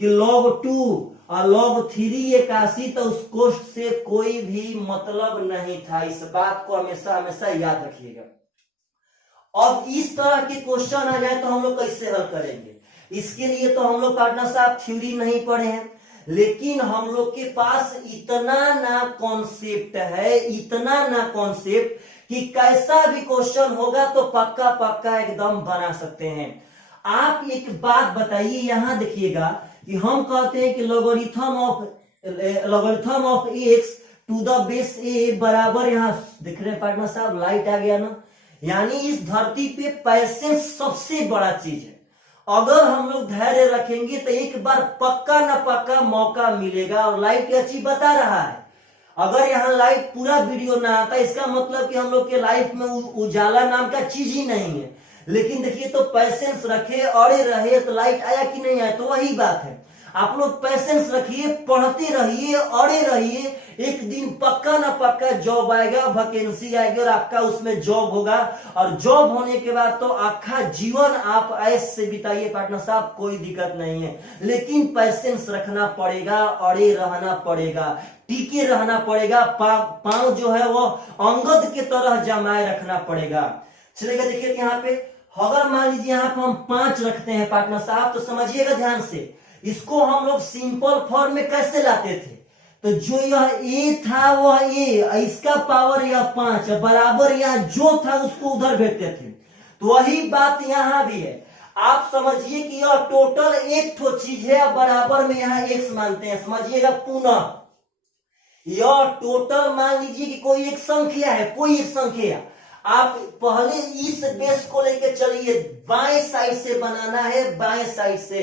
कि log 2 और log 3 81, तो उस क्वेश्चन से कोई भी मतलब नहीं था। इस बात को हमेशा हमेशा याद रखिएगा। अब इस तरह के क्वेश्चन आ जाए तो हम लोग कैसे हल करेंगे? इसके लिए तो हम लोग पार्टनर साहब थ्योरी नहीं पढ़े हैं, लेकिन हम लोग के पास इतना ना कॉन्सेप्ट है, इतना ना कॉन्सेप्ट कि कैसा भी क्वेश्चन होगा तो पक्का पक्का एकदम बना सकते हैं। आप एक बात बताइए, यहां देखिएगा कि हम कहते हैं कि logarithm of x to the base a बराबर, यहां दिख रहे पार्टनर साहब लाइट आ गया ना, यानी इस धरती पे पैसेंस सबसे बड़ा चीज है। अगर हम लोग धैर्य रखेंगे तो एक बार पक्का ना पक्का मौका मिलेगा। और लाइट क्या चीज बता रहा है, अगर यहाँ लाइट पूरा वीडियो ना आता इसका मतलब कि हम लोग के लाइफ में उजाला नाम का चीज ही नहीं है। लेकिन देखिए, तो पैसेंस रखे अड़े रहे तो लाइट आया कि नहीं आया, तो वही बात है। आप लोग पैसेंस रखिए, पढ़ते रहिए, अड़े रहिए, एक दिन पक्का ना पक्का जॉब आएगा, वैकेंसी आएगी और आपका उसमें जॉब होगा। और जॉब होने के बाद तो आखा जीवन आप ऐसे से बिताइए पार्टनर साहब, कोई दिक्कत नहीं है। लेकिन पैसेंस रखना पड़ेगा, अड़े रहना पड़ेगा, टीके रहना पड़ेगा, पांव जो है वो अंगद के तरह जमाए रखना पड़ेगा। चलेगा, देखिए यहाँ पे अगर मान लीजिए यहाँ पे हम 5 रखते हैं पार्टनर साहब, तो समझिएगा ध्यान से, इसको हम लोग सिंपल फॉर्म में कैसे लाते थे? तो जो यह a था वह a, इसका पावर यह 5 बराबर, यह जो था उसको उधर भेजते थे। तो वही बात यहां भी है। आप समझिए कि यह टोटल एक ठो चीज है, बराबर में यहां x मानते हैं। समझिएगा पुनः, यह टोटल मान लीजिए कि कोई एक संख्या है, कोई एक संख्या। आप पहले इस बेस को लेके चलिए, बाएं साइड से बनाना है, बाएं साइड से।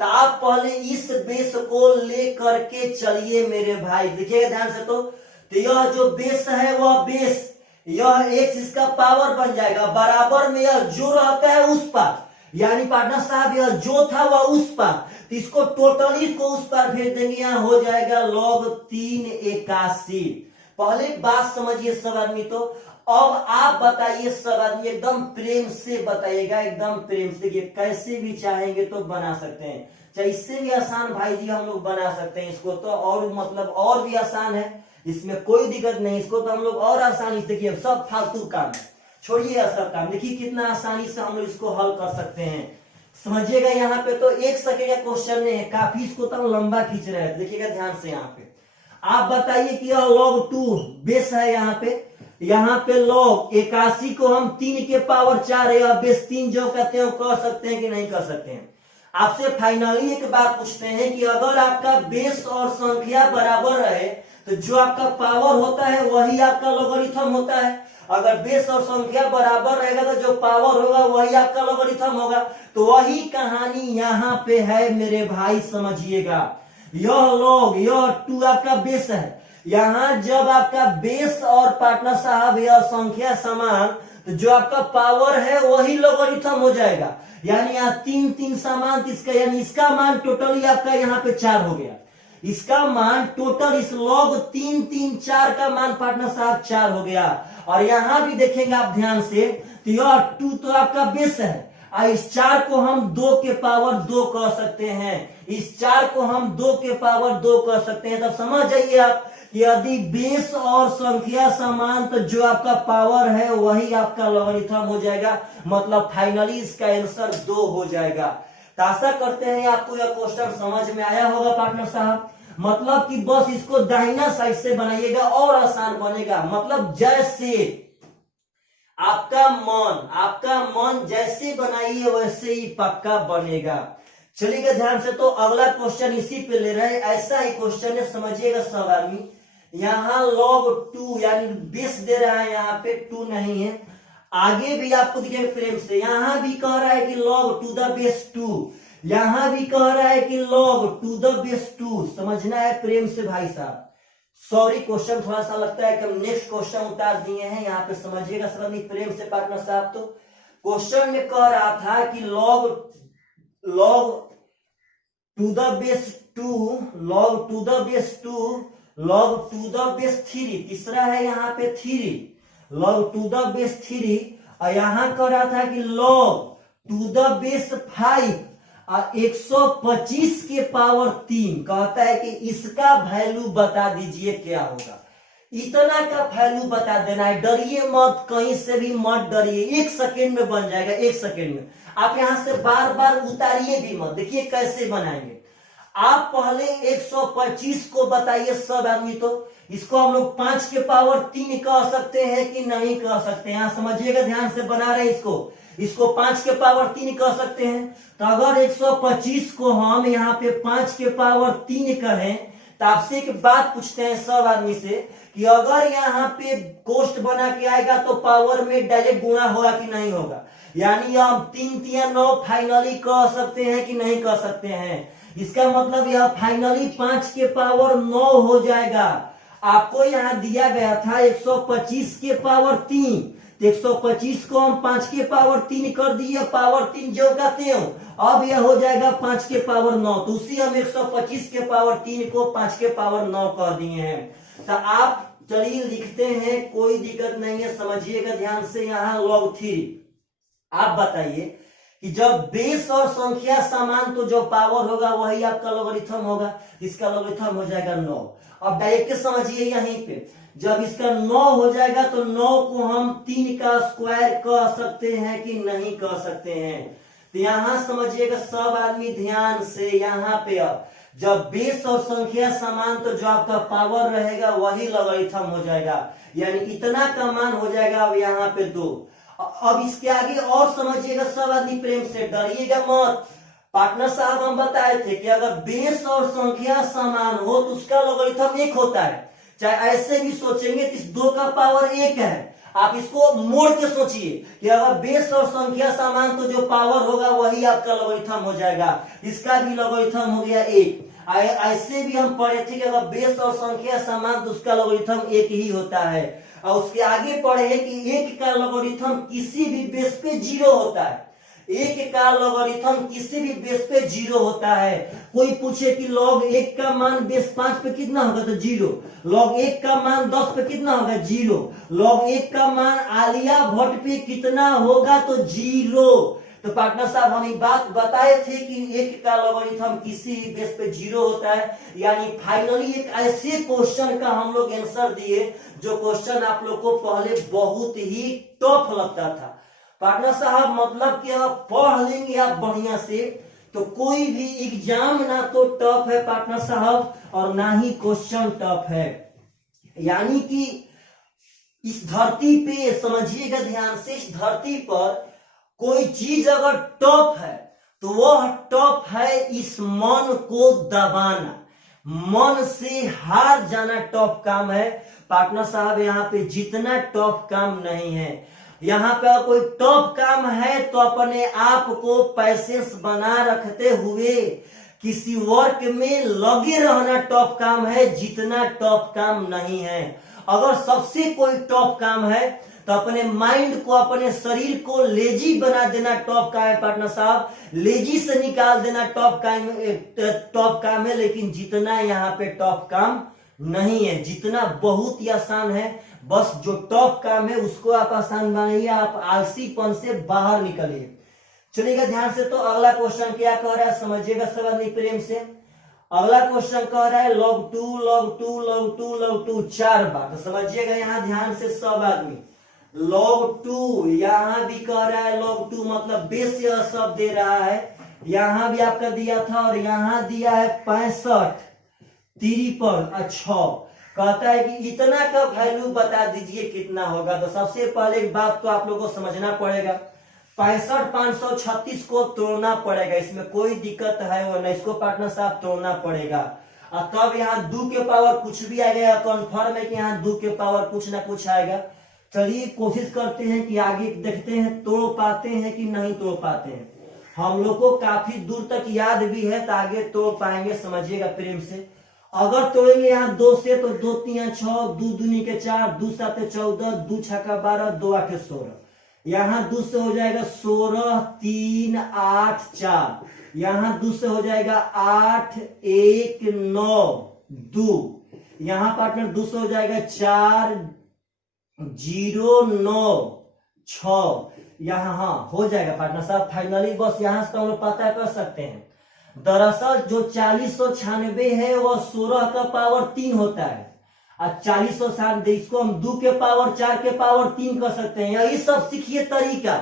तो आप पहले इस बेस को लेकर के चलिए मेरे भाई, देखिएगा ध्यान से। तो यह जो बेस है वह बेस, यह x इसका पावर बन जाएगा, बराबर में यह जो रहता है उस पार, यानी पार्टनर साहब यह जो था वह उस पार, तो इसको टोटली को उस पार भेज देंगे, यहां हो जाएगा log 3 81। पहले बात समझिए सब आदमी। तो अब आप बताइए सब आदमी, एकदम प्रेम से बताइएगा, एकदम प्रेम से। देखिए कैसे भी चाहेंगे तो बना सकते हैं, चाहे इससे भी आसान भाई जी हम लोग बना सकते हैं इसको, तो और मतलब और भी आसान है, इसमें कोई दिक्कत नहीं। इसको तो हम लोग और आसानी से, देखिए सब फालतू काम है, छोड़िए सब काम, देखिए कितना आसानी से हम लोग इसको हल कर सकते हैं। समझिएगा यहाँ पे तो 1 सेकंड का क्वेश्चन नहीं है, काफी इसको तो हम लंबा खींच रहे हैं। देखिएगा ध्यान से, यहाँ पे आप बताइए कि यह log 2 बेस है, यहाँ पे log 81 को हम 3 के पावर 4 है, बेस 3 जो कहते हैं कह सकते हैं कि नहीं कर सकते हैं? आपसे फाइनली एक बात पूछते हैं कि अगर आपका बेस और संख्या बराबर रहे तो जो आपका पावर होता है वही आपका लॉगरिथम होता है। अगर बेस और संख्या बराबर रहेगा तो जो पावर होगा वही आपका लॉगरिथम होगा। तो वही कहानी यहाँ पे है मेरे भाई, समझिएगा। यह log, यह 2 आपका बेस है, यहाँ जब आपका बेस और पार्टनर साहब यह संख्या समान, तो जो आपका पावर है वही लॉगरिथम हो जाएगा, यानी यहाँ 3 3 समान, इसका यानी इसका मान टोटली आपका यहाँ पे 4 हो गया। इसका मान टोटल इस log 3 3 4 का मान पार्टनर साहब 4 हो गया। और यहाँ भी देखेंगे आप ध्यान से, तो यह 2 तो आपका बेस है, और इस 4 को हम 2 के पावर 2 कह सकते हैं, इस 4 को हम 2 के पावर 2 कह सकते हैं। तब समझ जाइए आप कि यदि बेस और संख्या समान तो जो आपका पावर है वही आपका लॉगरिथम हो जाएगा, मतलब फाइनली इसका आंसर 2 हो जाएगा। तो आशा करते हैं आपको यह क्वेश्चन समझ में आया होगा पार्टनर साहब। मतलब कि बस इसको दाहिना साइड से बनाइएगा और आसान बनेगा, मतलब जैसे आपका मन जैसे बनाइए वैसे ही पक्का बनेगा। चलिएगा ध्यान से, तो अगला क्वेश्चन इसी पे ले रहे हैं, ऐसा ही क्वेश्चन है, समझिएगा सब आदमी। यहाँ log 2 यानी बेस दे रहा है, यहाँ पे 2 नहीं है। आगे भी आपको दिखेगा प्रेम से, यहां भी कह रहा है कि log टू द बेस 2, यहां भी कह रहा है कि log टू द बेस 2। समझना है प्रेम से भाई साहब। सॉरी क्वेश्चन थोड़ा सा लगता है कि हम नेक्स्ट क्वेश्चन उतार दिए हैं, यहाँ पे समझिएगा सब प्रेम से पार्टनर साहब। तो क्वेश्चन में कह रहा था कि log to the base 2, log to the base 2, log to the base 3, तीसरा है यहाँ पे 3, log टू द बेस 3, और यहां कह रहा था कि log टू द बेस 5 और 125 के पावर 3। कहता है कि इसका वैल्यू बता दीजिए क्या होगा। इतना का वैल्यू बता देना है, डरिए मत, कहीं से भी मत डरिए, 1 सेकेंड में बन जाएगा, 1 सेकेंड में। आप यहां से बार बार उतारिए भी मत। देखिए कैसे बनाएंगे। आप पहले 125 को बताइए सब आदमी। तो इसको हम लोग 5 के पावर 3 कह सकते हैं कि नहीं कह सकते हैं? यहां समझिएगा, ध्यान से बना रहे इसको 5 के पावर 3 कह सकते हैं। तो अगर 125 को हम यहाँ पे 5 के पावर 3 करें, तो आपसे एक बात पूछते हैं सब आदमी से कि अगर यहाँ पे कोष्ट बना के आएगा तो पावर में डायरेक्ट गुणा होगा कि नहीं होगा? यानी हम 3 3 9 फाइनली कह सकते हैं कि नहीं कह सकते हैं? इसका मतलब यह फाइनली 5 के पावर 9 हो जाएगा। आपको यहाँ दिया गया था 125 के पावर 3, 125 को हम 5 के पावर 3 कर दिए, पावर 3 जो का त्यों। अब यह हो जाएगा 5 के पावर 9। तो उसी हम 125 के पावर 3 को 5 के पावर 9 कर दिए हैं। तो आप चलिए लिखते हैं, कोई दिक्कत नहीं है, समझिएगा ध्यान से। यहाँ log 3 आप बताइए कि जब बेस और संख्या समान तो जो पावर होगा वही आपका लोगरिथम होगा। इसका लोगरिथम हो जाएगा 9। अब डायरेक्ट समझिए यहीं पे, जब इसका 9 हो जाएगा तो 9 को हम 3 का स्क्वायर कह सकते हैं कि नहीं कह सकते हैं? तो यहां समझिएगा सब आदमी ध्यान से। यहाँ पे अब जब बेस और संख्या समान तो जो आपका पावर रहेगा वही लोगरिथम हो जाएगा, यानी इतना का मान हो जाएगा। अब यहाँ पे 2। अब इसके आगे और समझिएगा सब आदमी प्रेम से, डरिएगा मत। पार्टनर साहब हम बताए थे कि अगर बेस और संख्या समान हो तो उसका लोगरिथम 1 होता है। चाहे ऐसे भी सोचेंगे कि 2 का पावर 1 है, आप इसको मोड़ के सोचिए कि अगर बेस और संख्या समान तो जो पावर होगा वही आपका लोगरिथम हो जाएगा। इसका भी लोगरिथम हो गया 1। ऐसे भी हम पढ़े थे कि अगर बेस और संख्या समान तो उसका लोगरिथम 1 ही होता है। और उसके आगे पढ़े हैं कि 1 का लोगरिथम किसी भी बेस पे 0 होता है। 1 का लोगरिथम किसी भी बेस पे 0 होता है। कोई पूछे कि log 1 का मान बेस 5 पे कितना होगा तो 0, log 1 का मान 10 पे कितना होगा 0, log 1 का मान आलिया भट्ट पे कितना होगा तो 0। तो पार्टनर साहब हम बात बताए थे कि 1 का लोगरिथम किसी भी बेस पे 0 होता है। यानी फाइनली एक ऐसे क्वेश्चन का हम लोग आंसर दिए जो क्वेश्चन आप लोग को पहले बहुत ही टफ लगता था। पार्टनर साहब मतलब कि आप पढ़ लेंगे आप बढ़िया से तो कोई भी एग्जाम ना तो टफ है पार्टनर साहब, और ना ही क्वेश्चन टफ है। यानी कि इस धरती पे समझिएगा ध्यान से, इस धरती पर कोई चीज अगर टफ है तो वह टफ है इस मन को दबाना, मन से हार जाना टफ काम है पार्टनर साहब। यहाँ पे जितना टफ काम नहीं है। यहाँ पे कोई टफ काम है तो अपने आप को पैसेंस बना रखते हुए किसी वर्क में लगे रहना टफ काम है, जितना टफ काम नहीं है। अगर सबसे कोई टफ काम है तो अपने माइंड को, अपने शरीर को लेजी बना देना टॉप काम है पार्टनर साहब। लेजी से निकाल देना टॉप काम है। लेकिन जितना यहाँ पे टॉप काम नहीं है, जितना बहुत ही आसान है, बस जो टॉप काम है उसको आप आसान बनाइए, आप आलसीपन से बाहर निकलिए। चलिएगा ध्यान से। तो अगला क्वेश्चन क्या कह रहा है समझिएगा सब आदमी प्रेम से। अगला क्वेश्चन कह रहा है log 2 log 2 log 2 log 2 4 बार। तो समझिएगा यहाँ ध्यान से सब आदमी, log 2 यहाँ भी कह रहा है log 2 मतलब बेस यह सब दे रहा है। यहाँ भी आपका दिया था और यहाँ दिया है 65 53 6। कहता है कि इतना का वैल्यू बता दीजिए कितना होगा। तो सबसे पहले एक बात तो आप लोगों को समझना पड़ेगा, 65 536 को तोड़ना पड़ेगा, इसमें कोई दिक्कत है वो नहीं, इसको पार्टनर साहब तोड़ना पड़ेगा। और तब यहाँ 2 के पावर कुछ भी आएगा, कंफर्म है कि यहाँ 2 के पावर कुछ ना कुछ आएगा। चलिए कोशिश करते हैं कि आगे देखते हैं तोड़ पाते हैं कि नहीं तोड़ पाते हैं। हम लोग को काफी दूर तक याद भी है तो आगे तोड़ पाएंगे, समझिएगा प्रेम से। अगर तोड़ेंगे यहाँ 2 से तो 2 3 6, 2 दूनी के 4, 2 7 14, 2 छक्का 12, 2 8 16। यहाँ 2 से हो जाएगा 16, 3 8 4। यहाँ 2 से हो जाएगा 8 1 9 2। यहाँ पार्टनर 2 से हो जाएगा 4 0 9 6। यहाँ हाँ हो जाएगा पार्टनर साहब फाइनली। बस यहाँ से तो हम लोग पता कर सकते हैं। दरअसल जो 4096 है वो 16 का पावर 3 होता है। और 4096 इसको हम 2 के पावर 4 के पावर 3 कर सकते हैं। यही सब सीखिए तरीका।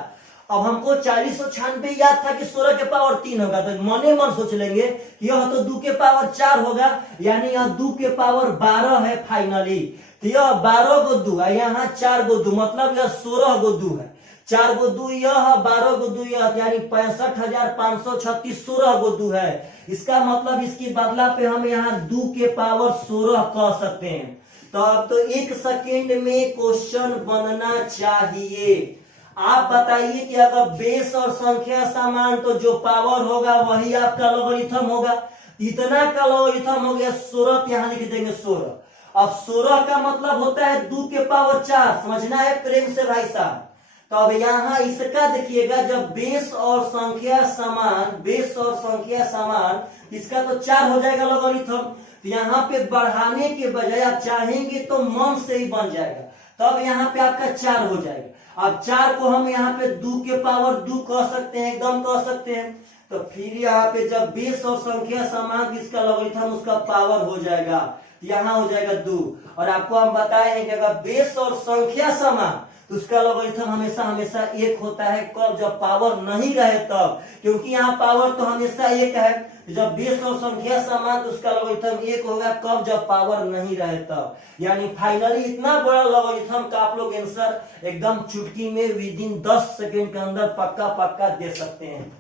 अब हमको 4096 याद था कि 16 के पावर 3 होगा, तो मने मन सोच लेंगे यह तो 2 के पावर 4 होगा, यानी यह 2 के पावर 12 है फाइनली। तो यह 12 गो 2 है, यहाँ 4 गो 2, मतलब यह 16 गो 2 है। 4 गो 2 यह, 12 गो 2 यह, यानी 65,536 16 गो 2 है। इसका मतलब इसकी बदला पे हम यहाँ 2 के पावर 16 कह सकते हैं। तो अब तो 1 सेकेंड में क्वेश्चन बनना चाहिए। आप बताइए कि अगर बेस और संख्या समान तो जो पावर होगा वही आपका लॉगरिथम होगा। इतना का लॉगरिथम हो गया 16, यहाँ लिख देंगे 16। अब 16 का मतलब होता है 2 के पावर 4, समझना है प्रेम से भाई साहब। तो अब यहाँ इसका देखिएगा, जब बेस और संख्या समान, बेस और संख्या समान, इसका तो 4 हो जाएगा लॉगरिथम। तो यहाँ पे बढ़ाने के बजाय आप चाहेंगे तो मन से ही बन जाएगा, तब यहाँ पे आपका 4 हो जाएगा। अब 4 को हम यहाँ पे 2 के पावर 2 कह सकते हैं, एकदम कह सकते हैं। तो फिर यहाँ पे जब बेस और संख्या समान, इसका लॉगरिथम उसका पावर हो जाएगा, यहाँ हो जाएगा 2। और आपको हम बताए हैं कि अगर बेस और संख्या समान तो उसका लॉगरिथम हमेशा हमेशा 1 होता है। कब? जब पावर नहीं रहे तब, क्योंकि यहाँ पावर तो हमेशा 1 है। जब बेस और संख्या समान तो उसका लॉगरिथम 1 होगा। कब? जब पावर नहीं रहे तब। यानी फाइनली इतना बड़ा लॉगरिथम का आप लोग आंसर एकदम चुटकी में विदिन 10 सेकेंड के अंदर पक्का पक्का दे सकते हैं।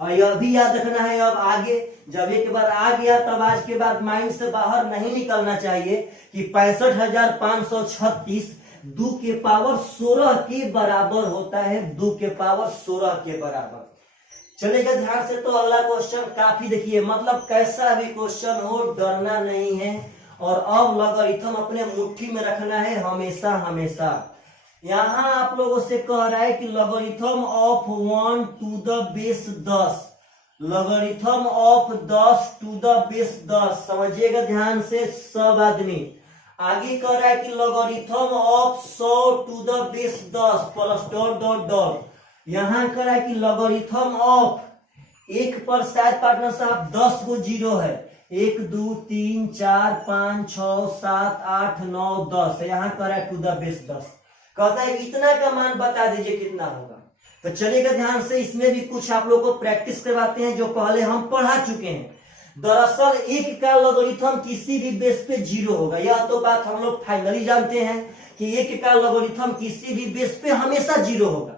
और यह भी याद रखना है, अब आगे जब एक बार आ गया तब आज के बाद माइंड से बाहर नहीं निकलना चाहिए कि 65,536 2 के पावर 16 के बराबर होता है। 2 के पावर 16 के बराबर चलेगा ध्यान से। तो अगला क्वेश्चन काफी देखिए, मतलब कैसा भी क्वेश्चन हो डरना नहीं है। और अब लॉगरिथम अपने मुट्ठी में रखना है हमेशा हमेशा। यहाँ आप लोगों से कह रहा है कि logarithm of 1 to the base 10, logarithm of 10 to the base 10, समझिएगा ध्यान से सब आदमी। आगे कह रहा है कि logarithm of 100 to the base 10 plus dot dot dot. यहाँ कह रहा है कि लॉगरिथम ऑफ, एक पर शायद पार्टनर साहब 10 गो 0 है, 1 2 3 4 5 6 7 8 9 10, यहाँ कह रहा है टू द बेस 10। कहता है इतना का मान बता दीजिए कितना होगा। तो चलिएगा ध्यान से, इसमें भी कुछ आप लोग को प्रैक्टिस करवाते हैं जो पहले हम पढ़ा चुके हैं। दरअसल 1 का लॉगरिथम किसी भी बेस पे 0 होगा, यह तो बात हम लोग फाइनली जानते हैं कि 1 का लॉगरिथम किसी भी बेस पे हमेशा 0 होगा।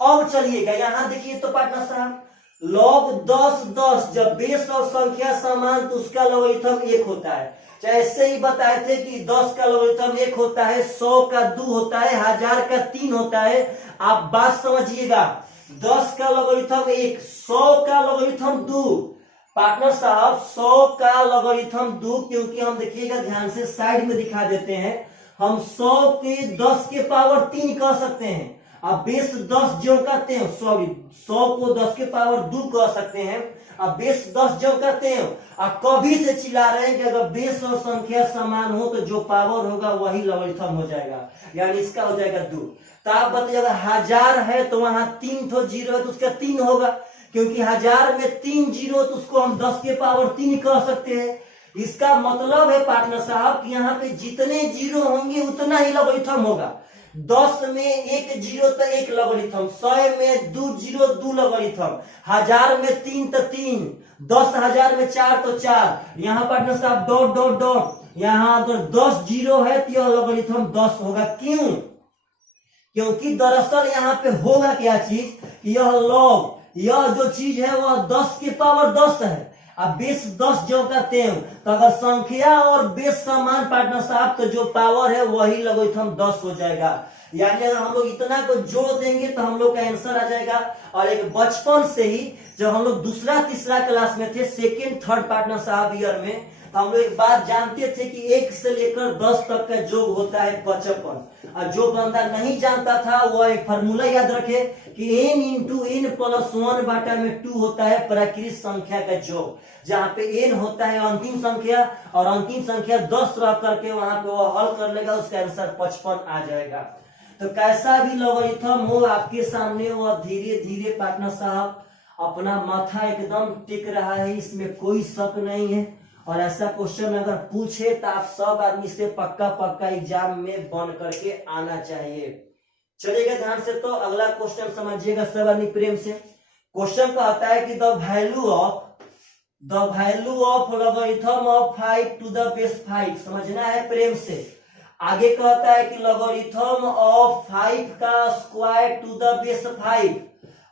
और चलिएगा यहाँ देखिए तो पार्टनर साहब, लॉग 10 10, जब बेस और संख्या समान तो उसका लॉगरिथम 1 होता है। ऐसे ही बताए थे कि 10 का लॉगरिथम 1 होता है, 100 का 2 होता है, 1000 का 3 होता है। आप बात समझिएगा, 10 का लॉगरिथम 1, 100 का लॉगरिथम 2। पार्टनर साहब 100 का लॉगरिथम 2, क्योंकि हम देखिएगा ध्यान से साइड में दिखा देते हैं, हम 100 के 10 के पावर 3 कह सकते हैं। अब बेस 10 जो करते हैं, सॉरी 100 को 10 के पावर 2 कह सकते हैं। अब बेस 10 जो करते हैं, अब कभी से चिल्ला रहे हैं कि अगर बेस और संख्या समान हो तो जो पावर होगा वही लॉगरिथम हो जाएगा, यानी इसका हो जाएगा 2। तो आप बताइए, अगर 1000 है तो वहां 3 तो 0 है तो उसका 3 होगा, क्योंकि 1000 में 3 0 तो उसको हम 10 के पावर 3 कह सकते हैं। इसका मतलब है पार्टनर साहब कि यहाँ पे जितने 0 होंगे उतना ही लॉगरिथम होगा। 10 में 1 0 तो 1 लॉगरिथम, 100 में 2 0 2 लॉगरिथम, 1000 में 3 तो 3, 10,000 में 4 तो 4। यहाँ पार्टनर साहब डॉट डॉट डॉट, यहाँ अगर 10 0 है तो यह लॉगरिथम 10 होगा। क्यों? क्योंकि दरअसल यहाँ पे होगा क्या चीज, यह लॉग, यह जो चीज है वह 10 के पावर 10 है। अब बेस 10 जो करते हैं, तो अगर संख्या और बेस समान पार्टनर साहब, तो जो पावर है वही लोगरिथम 10 हो जाएगा। यानी अगर हम लोग इतना को जोड़ देंगे तो हम लोग का आंसर आ जाएगा। और एक बचपन से ही जब हम लोग दूसरा तीसरा क्लास में थे, सेकेंड थर्ड पार्टनर साहब ईयर में, तो हम लोग एक बात जानते थे कि 1 से लेकर 10 तक का योग होता है 55। और जो बंदा नहीं जानता था वह एक फार्मूला याद रखे कि n इंटू n प्लस 1 बाटा में 2 होता है प्राकृत संख्या का योग, जहाँ पे n होता है अंतिम संख्या और अंतिम संख्या 10 रह करके वहां पे वो हल कर लेगा, उसका आंसर 55 आ जाएगा। तो कैसा भी लोगरिथम हो आपके सामने, वह धीरे धीरे पार्टनर साहब अपना माथा एकदम टिक रहा है, इसमें कोई शक नहीं है। और ऐसा क्वेश्चन अगर पूछे तो आप सब आदमी से पक्का पक्का एग्जाम में बन करके आना चाहिए। चलिएगा ध्यान से, तो अगला क्वेश्चन समझिएगा सब आदमी प्रेम से। क्वेश्चन कहता है कि the value of logarithm of 5 to the base 5, समझना है प्रेम से। आगे कहता है कि लॉगरिथम ऑफ 5 का स्क्वायर टू द बेस 5।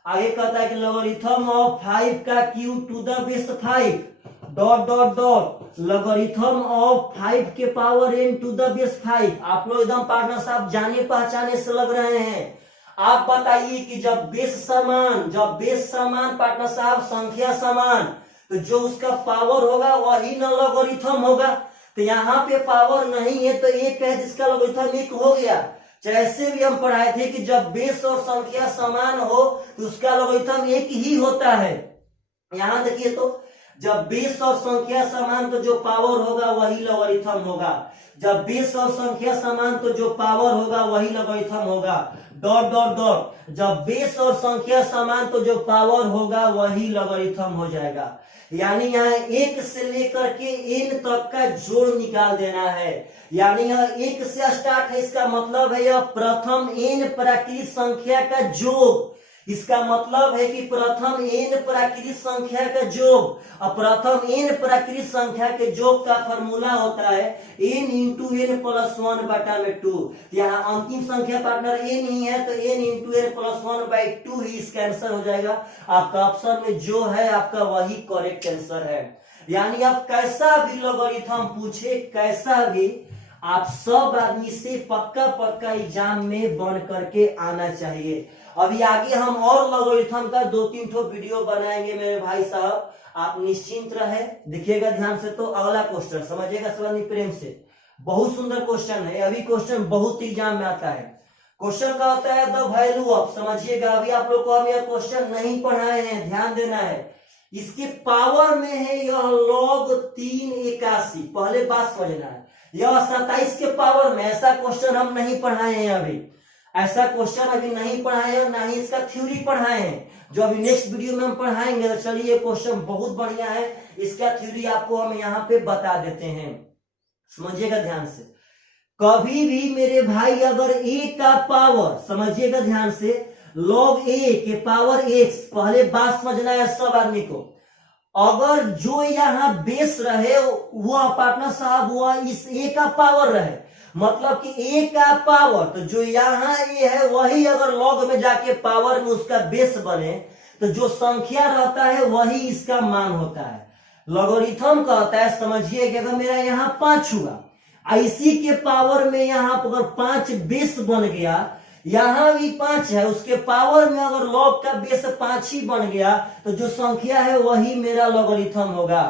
आगे कहता है कि लॉगरिथम ऑफ 5 का cube to the base 5 dot dot dot logarithm of 5 के power n to the base 5। आप लोग एकदम पार्टनर साहब जाने पहचाने से लग रहे हैं। आप बताइए कि जब बेस समान पार्टनर साहब संख्या समान, तो जो उसका पावर होगा वही न लॉगरिथम होगा। तो यहाँ पे पावर नहीं है तो एक है जिसका लॉगरिथम 1 हो गया। जैसे भी हम पढ़ाए थे कि जब बेस और संख्या समान हो तो उसका लॉगरिथम 1 ही होता है। यहाँ देखिए, तो जब बेस और संख्या समान तो जो पावर होगा वही लॉगरिथम होगा। जब बेस और संख्या समान तो जो पावर होगा वही लॉगरिथम होगा। डॉट डॉट डॉट जब बेस और संख्या समान तो जो पावर होगा वही लॉगरिथम हो जाएगा। यानी यहाँ 1 से लेकर के n तक का जोड़ निकाल देना है। यानी यह 1 से स्टार्ट है, इसका मतलब है यह प्रथम n प्राकृत संख्या का योग। इसका मतलब है कि प्रथम n प्राकृत संख्या का योग, और प्रथम n प्राकृत संख्या के योग का फॉर्मूला होता है n इंटू n प्लस 1 बटा में 2। यहाँ अंतिम संख्या पार्टनर n ही है, तो n into n plus 1 by 2 ही इसका आंसर हो जाएगा। आपका ऑप्शन में जो है आपका वही करेक्ट आंसर है। यानी आप कैसा भी लॉगरिथम पूछे, कैसा भी, आप सब आदमी से पक्का पक्का एग्जाम में बन करके आना चाहिए। अभी आगे हम और लॉगरिथम का 2-3 ठो वीडियो बनाएंगे मेरे भाई साहब, आप निश्चिंत रहे, देखिएगा ध्यान से। तो अगला क्वेश्चन समझिएगा सवाल प्रेम से, बहुत सुंदर क्वेश्चन है। अभी क्वेश्चन बहुत एग्जाम में आता है। क्वेश्चन का होता है द वैल्यू ऑफ, समझिएगा अभी आप लोग को हम यह क्वेश्चन नहीं पढ़ाए हैं, ध्यान देना है। इसके पावर में है यह log 381, पहले बात समझना है। यह 27 के पावर में, ऐसा क्वेश्चन हम नहीं पढ़ाए हैं अभी, ऐसा क्वेश्चन अभी नहीं पढ़ाए हैं, ना ही इसका थ्योरी पढ़ाए हैं, जो अभी नेक्स्ट वीडियो में हम पढ़ाएंगे। तो चलिए, ये क्वेश्चन बहुत बढ़िया है, इसका थ्योरी आपको हम यहाँ पे बता देते हैं, समझिएगा ध्यान से। कभी भी मेरे भाई अगर a का पावर, समझिएगा ध्यान से, log a के पावर x, पहले बात समझना है सब आदमी को। अगर जो यहाँ बेस रहे वह पार्टनर साहब वह इस a का पावर रहे, मतलब कि a का पावर, तो जो यहाँ a है वही अगर log में जाके पावर में उसका बेस बने, तो जो संख्या रहता है वही इसका मान होता है। लॉगरिथम कहता है, समझिए कि अगर मेरा यहाँ 5 हुआ, इसी के पावर में यहाँ अगर 5 बेस बन गया, यहाँ भी 5 है, उसके पावर में अगर log का बेस 5 ही बन गया, तो जो संख्या है वही मेरा लॉगरिथम होगा।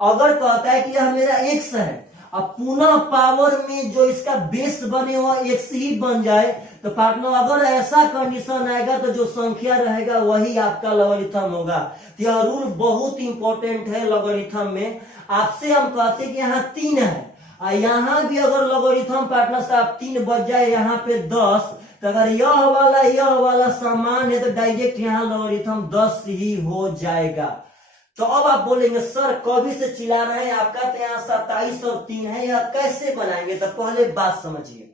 अगर कहता है कि यह मेरा x है, अब पुनः पावर में जो इसका बेस बने वह x ही बन जाए, तो पार्टनर अगर ऐसा कंडीशन आएगा तो जो संख्या रहेगा वही आपका लॉगरिथम होगा। तो यह रूल बहुत इंपॉर्टेंट है लॉगरिथम में। आपसे हम कहते हैं कि यहाँ 3 है, यहाँ भी अगर लॉगरिथम पार्टनर साहब 3 बच जाए, यहाँ पे 10, तो अगर यह वाला समान है तो डायरेक्ट यहाँ लॉगरिथम 10 ही हो जाएगा। तो अब आप बोलेंगे सर कभी से चिल्लाना है आपका, तो यहाँ 27 और 3 है, यह कैसे बनाएंगे? तो पहले बात समझिए,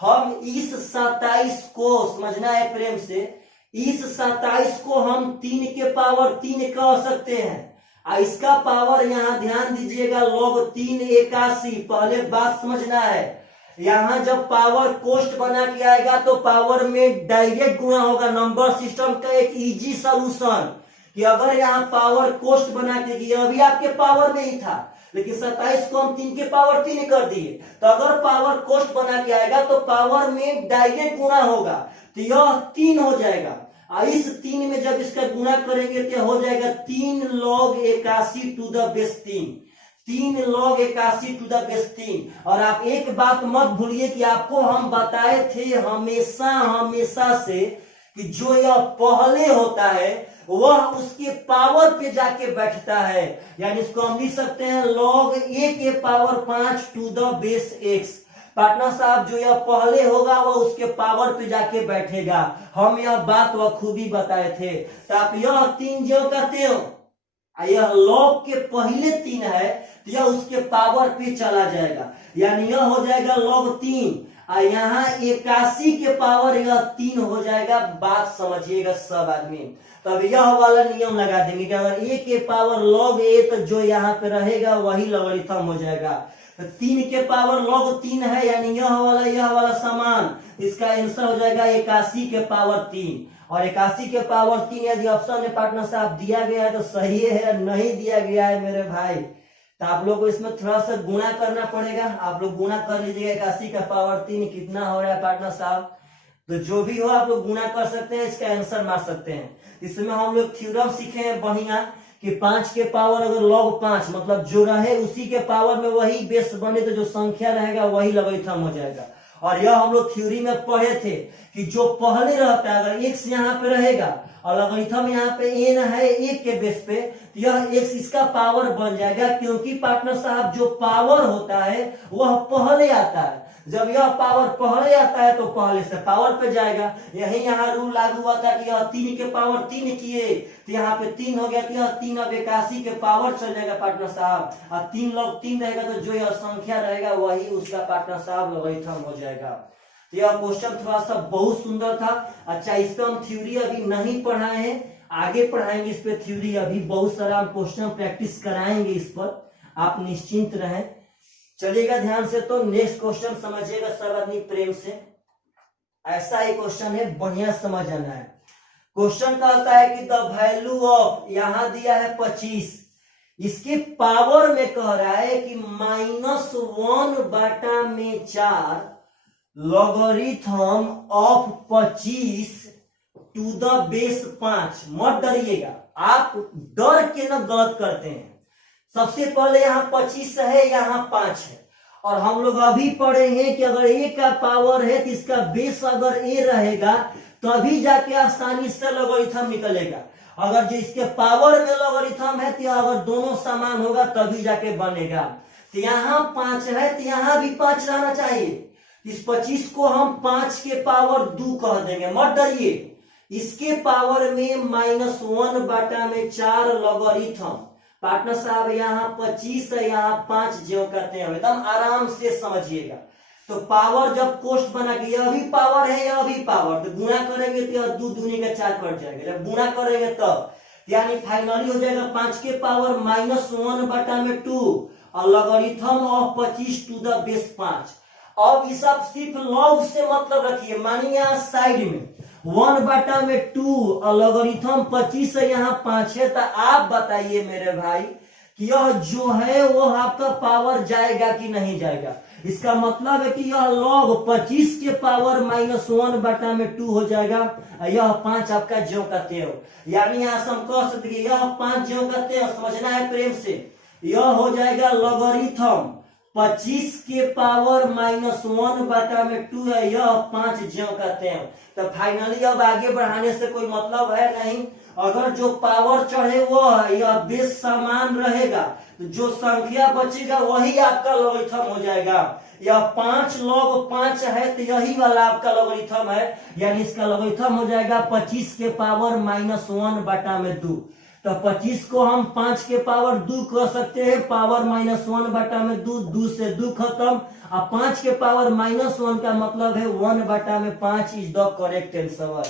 हम इस 27 को समझना है प्रेम से, इस 27 को हम 3 के पावर 3 कह सकते हैं। इसका पावर यहाँ ध्यान दीजिएगा log 381, पहले बात समझना है। यहाँ जब पावर कोष्ट बना के आएगा तो पावर में डायरेक्ट गुणा होगा। नंबर सिस्टम का एक इजी सॉल्यूशन, कि अगर यहाँ पावर कोष्ट बना के किया, अभी आपके पावर में ही था, लेकिन 27 को हम 3 के पावर 3 कर दिए, तो अगर पावर कोष्ट बना के आएगा तो पावर में डायरेक्ट गुणा होगा, तो यह 3 हो जाएगा। और इस 3 में जब इसका गुणा करेंगे तो हो जाएगा 3 log 81 to the base 3, 3 log 81 to the base 3। और आप एक बात मत भूलिए कि आपको हम बताए थे हमेशा से कि जो यह पहले होता है वह उसके पावर पे जाके बैठता है, यानी इसको हम लिख सकते हैं log a के power 5 to the base x। Partner साहब जो यह पहले होगा वह उसके पावर पे जाके बैठेगा, हम यह बात वह खूबी बताए थे। तो आप यह 3 जो करते हो, यह log के पहले 3 है तो यह उसके पावर पे चला जाएगा, यानी यह हो जाएगा log 3, और यहाँ 81 के पावर यह 3 हो जाएगा। बात समझिएगा सब आदमी। तब यह वाला नियम लगा देंगे कि अगर a के पावर log a, तो जो यहाँ पे रहेगा वही लॉगरिथम हो जाएगा। तो 3 के पावर log 3 है, यानी यह वाला समान, इसका आंसर हो जाएगा 81 के पावर 3। और 81 के पावर 3 यदि ऑप्शन में पार्टनर साहब दिया गया है तो सही है, नहीं दिया गया है मेरे भाई तो आप लोग को इसमें थोड़ा सा गुणा करना पड़ेगा। आप लोग गुणा कर लीजिएगा, 81 का पावर 3 कितना हो रहा है पार्टनर साहब। तो जो भी हो आप लोग गुणा कर सकते हैं, इसका आंसर मार सकते हैं। इसमें हम लोग थ्योरम सीखे हैं बढ़िया कि 5 के पावर अगर log 5 मतलब जो रहे उसी के पावर में वही बेस बने, तो जो संख्या रहेगा वही लॉगरिथम हो जाएगा। और यह हम लोग थ्योरी में पढ़े थे कि जो पहले रहता है, अगर x यहाँ पे रहेगा और लॉगरिथम यहाँ पे n है 1 के बेस पे, तो यह x इसका पावर बन जाएगा, क्योंकि पार्टनर साहब जो पावर होता है वह पहले आता है। जब यह पावर पहले आता है तो पहले से पावर पे जाएगा। यही यहाँ रूल लागू हुआ था कि यह 3 के पावर 3 किए तो यहाँ पे 3 हो गया, तो यह 3 अब 81 के पावर चल जाएगा पार्टनर साहब। और 3 log 3 रहेगा तो जो यह संख्या रहेगा वही उसका पार्टनर साहब लॉगरिथम हो जाएगा। तो यह क्वेश्चन थोड़ा सा बहुत सुंदर था। अच्छा, इस पे हम थ्योरी अभी नहीं पढ़ाए हैं, आगे पढ़ाएंगे इस पे थ्योरी। अभी बहुत सारा हम क्वेश्चन प्रैक्टिस कराएंगे इस पर, आप निश्चिंत रहें। चलिएगा ध्यान से, तो नेक्स्ट क्वेश्चन समझिएगा सब आदमी प्रेम से। ऐसा ही क्वेश्चन है, बढ़िया समझ आना है। क्वेश्चन कहता है कि द वैल्यू ऑफ, यहां दिया है 25, इसके पावर में कह रहा है कि -1/4 logarithm of 25 to the base 5। मत डरिएगा, आप डर के ना गलत करते हैं। सबसे पहले यहाँ 25 है, यहाँ 5 है, और हम लोग अभी पढ़े हैं कि अगर a का पावर है तो इसका बेस अगर a रहेगा तभी जाके आसानी से लॉगरिथम निकलेगा। अगर जो इसके पावर में लॉगरिथम है तो अगर दोनों समान होगा तभी जाके बनेगा। तो यहाँ 5 है तो यहाँ भी 5 रहना चाहिए। इस 25 को हम 5 के पावर 2 कह देंगे, मत डरिए। इसके पावर में -1/4 लॉगरिथम। पार्टनर साहब यहाँ 25 है, यहाँ 5 जो करते हैं, एकदम आराम से समझिएगा। तो पावर जब कोष्ट बना के यह भी पावर है, यह भी पावर, तो गुणा करेंगे तो यह 2 दूनी का 4 कट जाएगा। जब गुणा करेंगे तब यानी फाइनली हो जाएगा 5 के पावर -1/2 और logarithm of 25 to the base 5। अब इस आप सिर्फ लॉग से मतलब रखिए, मानिए यहाँ साइड में 1/2 और लॉगरिथम 25 है, यहाँ 5 है। तो आप बताइए मेरे भाई कि यह जो है वो आपका पावर जाएगा कि नहीं जाएगा। इसका मतलब है कि यह log 25 के पावर -1/2 हो जाएगा, यह 5 आपका ज्यों करते हो। यानी यहाँ से हम कह सकते हैं यह 5 ज्यों करते हो, समझना है प्रेम से। यह हो जाएगा लॉगरिथम 25 के पावर -1/2 है, यह 5 ज्यों करते हैं। तो फाइनली अब आगे बढ़ाने से कोई मतलब है नहीं। अगर जो पावर चढ़े वो है, यह बेस समान रहेगा, तो जो संख्या बचेगा वही आपका लॉगरिथम हो जाएगा। यह 5 log 5 है तो यही वाला आपका लॉगरिथम है, यानी इसका लॉगरिथम हो जाएगा 25 के पावर -1/2। तो 25 को हम 5 के पावर 2 कर सकते हैं, पावर -1/2, 2 से 2 खत्म। अब 5 के पावर -1 का मतलब है 1/5 इज द करेक्ट आंसर।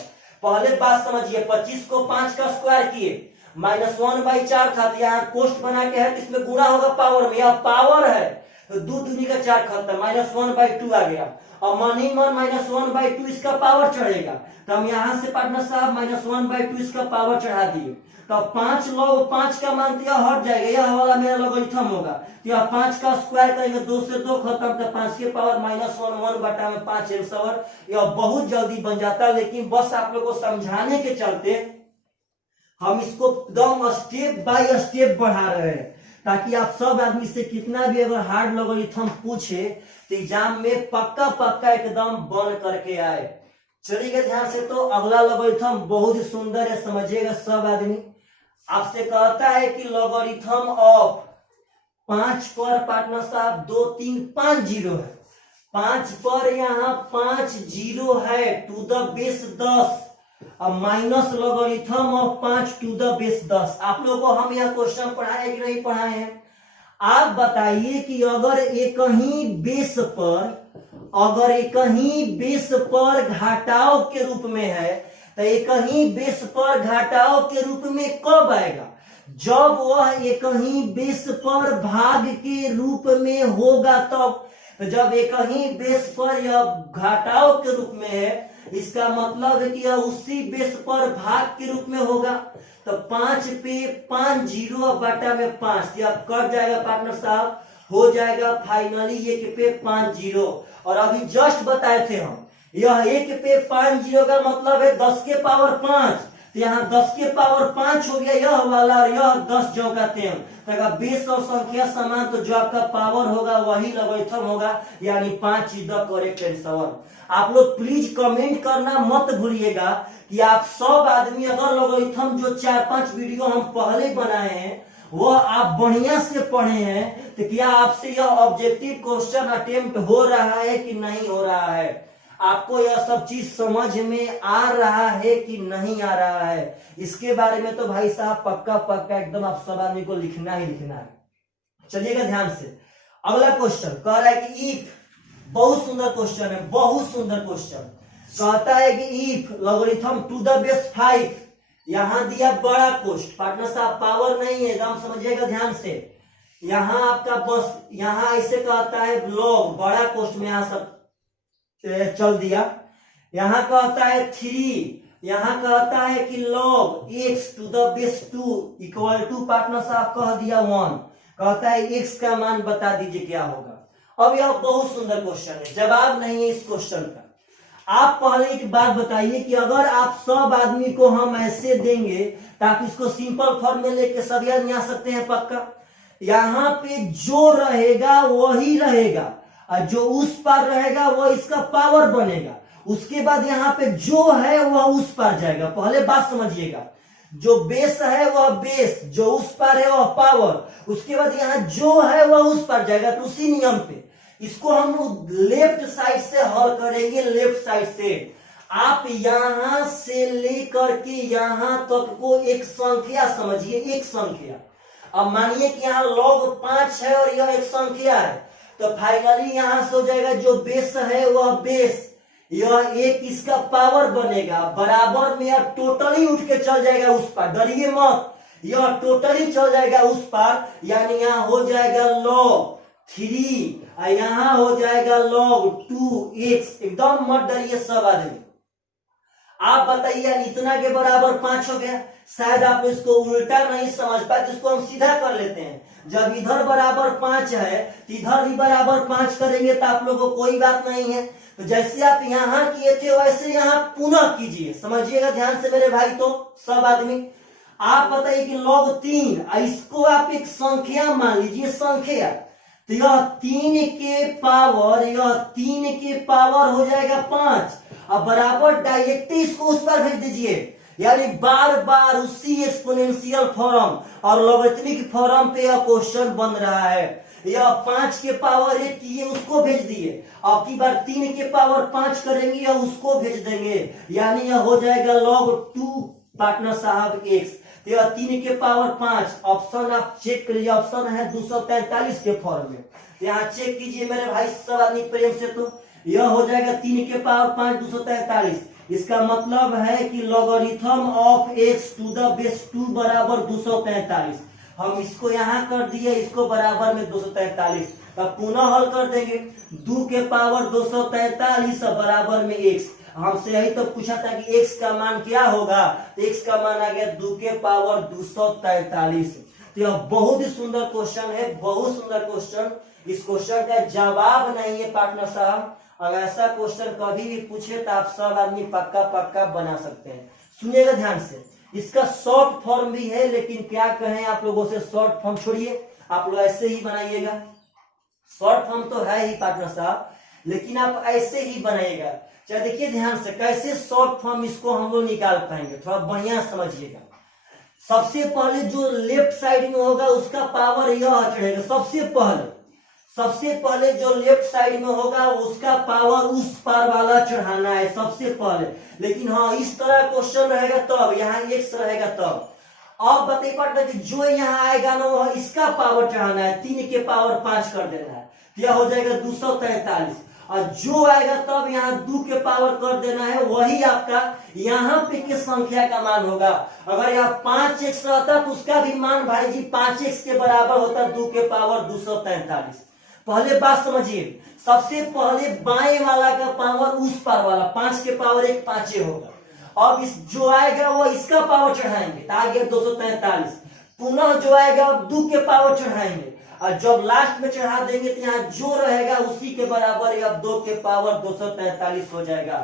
पहले बात समझिए, 25 को 5 का स्क्वायर किए, -1/4 था, तो यहाँ कोष्ट बना के है तो इसमें गुणा होगा पावर में, यह पावर है तो 2 दूनी का 4 खत्म, -1/2 आ गया। और -1 -1/2 इसका पावर चढ़ेगा, तो हम यहाँ से पार्टनर साहब -1/2 इसका पावर चढ़ा दिए। तो 5 log 5 का मान तो हट जाएगा, यह वाला मेरा लॉगरिथम होगा। तो यह 5 का स्क्वायर करेंगे, 2 से 2 खत्म, तो 5 के पावर -1 बटा में 5 आंसर। यह बहुत जल्दी बन जाता है, लेकिन बस आप लोगों को समझाने के चलते हम इसको एकदम स्टेप बाय स्टेप बढ़ा रहे हैं, ताकि आप सब आदमी से कितना भी अगर हार्ड लॉगरिथम पूछे तो एग्जाम में पक्का पक्का एकदम बन करके आए। चलिएगा ध्यान से। तो अगला लॉगरिथम बहुत ही सुंदर है, समझिएगा सब आदमी। आपसे कहता है कि लॉगरिथम ऑफ 5 पर पार्टनर साहब 2 3 5 जीरो है, 5 पर यहाँ 5 जीरो है टू द बेस 10, अब minus logarithm of 5 to the base 10। आप लोगों को हम यह क्वेश्चन पढ़ाए कि नहीं पढ़ाए हैं? आप बताइए कि अगर एक ही बेस पर घटाव के रूप में है, तो एक ही बेस पर घटाव के रूप में कब आएगा? जब वह एक ही बेस पर भाग के रूप में होगा तब। तो जब एक ही बेस पर यह घटाव के रूप में है, इसका मतलब है कि यह उसी बेस पर भाग के रूप में होगा। तो 5 पे 5 जीरो बटा में 5, यह कट जाएगा पार्टनर साहब, हो जाएगा फाइनली 1 पे 5 जीरो। और अभी जस्ट बताए थे हम, यह 1 पे 5 जीरो का मतलब है 10 के पावर 5, तो यहाँ 10 के पावर 5 हो गया यह वाला, और यह 10 जो का 3। तो बेस और संख्या समान, तो जो आपका पावर होगा वही लॉगरिथम होगा, यानी 5 इज द करेक्ट आंसर। आप लोग प्लीज कमेंट करना मत भूलिएगा कि आप सब आदमी अगर लॉगरिथम जो 4-5 वीडियो हम पहले बनाए हैं वो आप बढ़िया से पढ़े हैं, तो क्या आपसे यह ऑब्जेक्टिव क्वेश्चन अटेम्प्ट हो रहा है कि नहीं हो रहा है? आपको यह सब चीज समझ में आ रहा है कि नहीं आ रहा है? इसके बारे में तो भाई साहब पक्का पक्का एकदम आप सब आदमी को लिखना ही लिखना है। चलिएगा ध्यान से। अगला क्वेश्चन कह रहा है कि इफ, बहुत सुंदर क्वेश्चन है, बहुत सुंदर क्वेश्चन। कहता है कि if logarithm to the base 5, यहां दिया बड़ा कोष्ट, पार्टनर साहब पावर नहीं है, एकदम समझिएगा ध्यान से। यहां आपका बस यहां ऐसे कहता है लॉग, बड़ा कोष्ट में यहां सब चल दिया। यहां कहता है 3, यहां कहता है कि log x to the base 2 equal to partner साहब कह दिया 1, कहता है x का मान बता दीजिए क्या होगा। अब यह बहुत सुंदर क्वेश्चन है, जवाब नहीं है इस क्वेश्चन का। आप पहले एक बात बताइए कि अगर आप सब आदमी को हम ऐसे देंगे ताकि इसको सिंपल फॉर्म में लेके सब आदमी आ सकते हैं पक्का। यहाँ पे जो रहेगा वही रहेगा, और जो उस पार रहेगा वह इसका पावर बनेगा। उसके बाद यहाँ पे जो है वह उस पार जाएगा। पहले बात समझिएगा, जो बेस है वह बेस, जो उस पार है वह पावर, उसके बाद यहाँ जो है वह उस पार जाएगा। तो उसी नियम पे इसको हम लेफ्ट साइड से हल करेंगे, लेफ्ट साइड से। आप यहां से लेकर के यहां तक को एक संख्या समझिए, एक संख्या। अब मानिए कि यहाँ log 5 है और यह एक संख्या है, तो फाइनली यहां से हो जाएगा जो बेस है वह बेस, यह एक इसका पावर बनेगा, बराबर में यह टोटली उठ के चल जाएगा उस पार, डरिए मत, यह टोटली चल जाएगा उस पार, यानी यहाँ हो जाएगा log 3 और यहाँ हो जाएगा log 2x। एकदम मत डरिए सब आदमी। आप बताइए इतना के बराबर 5 हो गया, शायद आप इसको उल्टा नहीं समझ पाए, तो इसको हम सीधा कर लेते हैं। जब इधर बराबर 5 है तो इधर भी बराबर 5 करेंगे, तो आप लोगों को कोई बात नहीं है। तो जैसे आप यहाँ किए थे वैसे यहाँ पुनः कीजिए, समझिएगा ध्यान से मेरे भाई। तो सब आदमी आप बताइए कि log 3, इसको आप एक संख्या मान लीजिए, संख्या, तो यह 3 के पावर हो जाएगा 5, अब बराबर डायरेक्टली इसको उस पर भेज दीजिए, यानी बार बार उसी एक्सपोनेंशियल फॉर्म और लॉगरिथमिक फॉर्म पे यह क्वेश्चन बन रहा है। यह 5 के पावर 1 किए उसको भेज दिए, अब की बार 3 के पावर 5 करेंगे या उसको भेज देंगे, यानी यह हो जाएगा log 2 पार्टनर साहब x। तो यह 3 के पावर 5, ऑप्शन आप चेक करिए, ऑप्शन है 243 के फॉर्म में, यहाँ चेक कीजिए मेरे भाई सब आदमी प्रेम से। तो यह हो जाएगा 3 के पावर 5 243। इसका मतलब है कि logarithm of x to the base 2 बराबर 243। हम इसको यहाँ कर दिए, इसको बराबर में 243। तब पुनः हल कर देंगे। 2 के पावर 243 बराबर में x। हमसे यही तो पूछा था कि x का मान क्या होगा, तो x का मान आ गया 2 के पावर 243। तो यह बहुत ही सुंदर क्वेश्चन है, बहुत सुंदर क्वेश्चन। इस क्वेश्चन का जवाब नहीं है पार्टनर साहब। अगर ऐसा क्वेश्चन कभी भी पूछे तो आप सब आदमी पक्का पक्का बना सकते हैं। सुनिएगा ध्यान से, इसका शॉर्ट फॉर्म भी है, लेकिन क्या कहें आप लोगों से, शॉर्ट फॉर्म छोड़िए, आप लोग ऐसे ही बनाइएगा। शॉर्ट फॉर्म तो है ही पार्टनर साहब, लेकिन आप ऐसे ही बनाइएगा। चलिए देखिए ध्यान से, कैसे शॉर्ट फॉर्म इसको हम लोग निकाल पाएंगे, थोड़ा बढ़िया समझिएगा। सबसे पहले जो लेफ्ट साइड में होगा उसका पावर यह चढ़ेगा। सबसे पहले जो लेफ्ट साइड में होगा उसका पावर उस पार वाला चढ़ाना है सबसे पहले। लेकिन हाँ, इस तरह क्वेश्चन रहेगा तब, यहाँ x रहेगा तब। अब बताइए पार्टनर कि जो यहाँ आएगा ना वह इसका पावर चढ़ाना है, 3 के पावर 5 कर देना है, क्या हो जाएगा 243। और जो आएगा तब यहाँ 2 के पावर कर देना है, वही आपका यहाँ पे की संख्या का मान होगा। अगर यहाँ 5x रहता तो उसका भी मान भाई जी 5x के बराबर होता, 2 के पावर 243। पहले बात समझिए, सबसे पहले बाएं वाला का पावर उस पार वाला, 5 के पावर 1 5 होगा। अब इस जो आएगा वो इसका पावर चढ़ाएंगे, तो आ गया 243। पुनः जो आएगा 2 के पावर चढ़ाएंगे, और जब लास्ट में चढ़ा देंगे तो यहाँ जो रहेगा उसी के बराबर या 2 के पावर 243 हो जाएगा।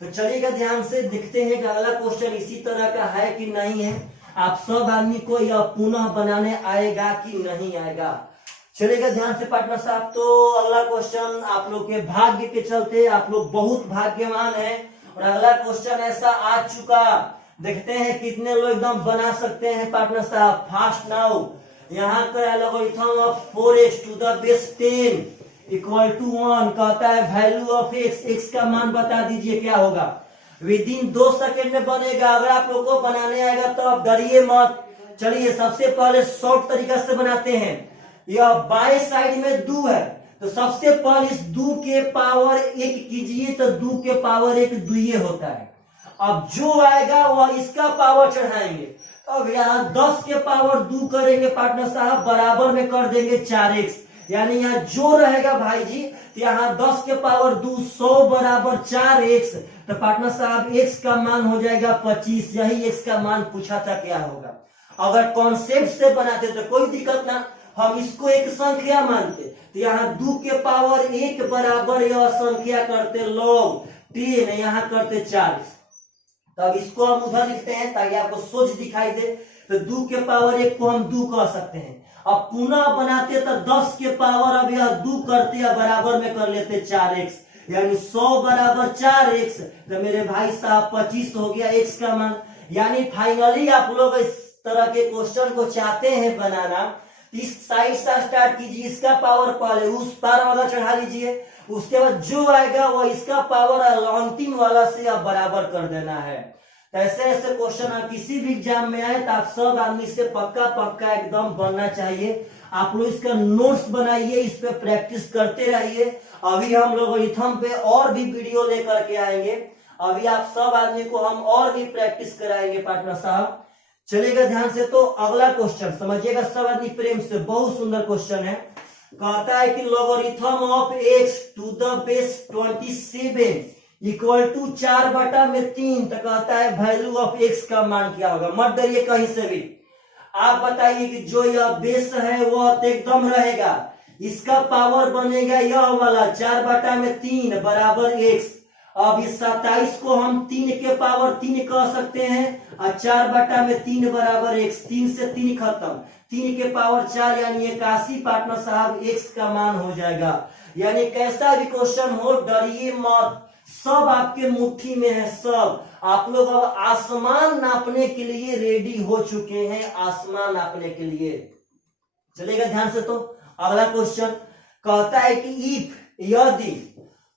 तो चलिएगा ध्यान से देखते हैं कि अगला क्वेश्चन इसी तरह का है कि नहीं है। आप सब आदमी को यह पुनः बनाने आएगा कि नहीं आएगा। चलेगा ध्यान से पार्टनर साहब। तो अगला क्वेश्चन, आप लोग के भाग्य के चलते आप लोग बहुत भाग्यवान हैं, और अगला क्वेश्चन ऐसा आ चुका, देखते हैं कितने लोग एकदम बना सकते हैं पार्टनर साहब। फास्ट नाउ, यहाँ का logarithm of 4x to the base 10 equal to 1 कहता है वैल्यू ऑफ x का मान बता दीजिए क्या होगा। विद इन 2 सेकेंड में बनेगा। अगर आप लोग को बनाने आएगा तो आप डरिए मत। चलिए सबसे पहले शॉर्ट तरीका से बनाते हैं। यह बाएं साइड में 2 है, तो सबसे पहले इस 2 के पावर 1 कीजिए, तो 2 के पावर 1 2 होता है। अब जो आएगा वह इसका पावर चढ़ाएंगे। अब यहाँ 10 के पावर 2 करेंगे पार्टनर साहब, बराबर में कर देंगे 4x। यानी यहाँ जो रहेगा भाई जी, तो यहाँ 10 के पावर 2 100 बराबर 4x। तो पार्टनर साहब x का मान हो जाएगा 25। यही x का मान पूछा था क्या होगा। अगर कॉन्सेप्ट से बनाते तो कोई दिक्कत ना, हम इसको एक संख्या मानते, तो यहाँ 2 के पावर 1 बराबर यह संख्या करते log 10, यहाँ करते 40। तब इसको हम उधर लिखते हैं ताकि आपको सोच दिखाई दे। तो 2 के पावर 1 को हम 2 कह सकते हैं। अब पुनः बनाते तो 10 के पावर अब यह 2 करते या बराबर में कर लेते 4x, यानी 100 बराबर 4x। तो मेरे भाई साहब 25 हो गया x का मान। यानी फाइनली आप लोग इस तरह के क्वेश्चन को चाहते हैं बनाना, इस साइड से स्टार्ट कीजिए, इसका पावर पहले उस पार वाला चढ़ा लीजिए, उसके बाद जो आएगा वो इसका पावर अंतिम वाला से आप बराबर कर देना है। ऐसे ऐसे क्वेश्चन किसी भी एग्जाम में आए तो आप सब आदमी से पक्का पक्का एकदम बनना चाहिए। आप लोग इसका नोट्स बनाइए, इस पे प्रैक्टिस करते रहिए। अभी हम लोग इथम पे और भी वीडियो लेकर के आएंगे। अभी आप सब आदमी को हम और भी प्रैक्टिस कराएंगे पार्टनर साहब। चलेगा ध्यान से। तो अगला क्वेश्चन समझिएगा सब आदमी प्रेम से, बहुत सुंदर क्वेश्चन है। कहता है कि logarithm of x to the base 27 equal to 4/3। तो कहता है वैल्यू ऑफ x का मान क्या होगा। मत डरिए कहीं से भी, आप बताइए कि जो यह बेस है वह तो एकदम रहेगा, इसका पावर बनेगा यह वाला 4/3 बराबर x। अब इस 27 को हम 3 के पावर 3 कह सकते हैं, और 4/3 बराबर x। 3 से 3 खत्म, 3 के पावर 4 यानी 81 पार्टनर साहब x का मान हो जाएगा। यानी कैसा भी क्वेश्चन हो डरिए मत, सब आपके मुट्ठी में है सब। आप लोग अब आसमान नापने के लिए रेडी हो चुके हैं, आसमान नापने के लिए। चलेगा ध्यान से। तो अगला क्वेश्चन कहता है कि इफ, यदि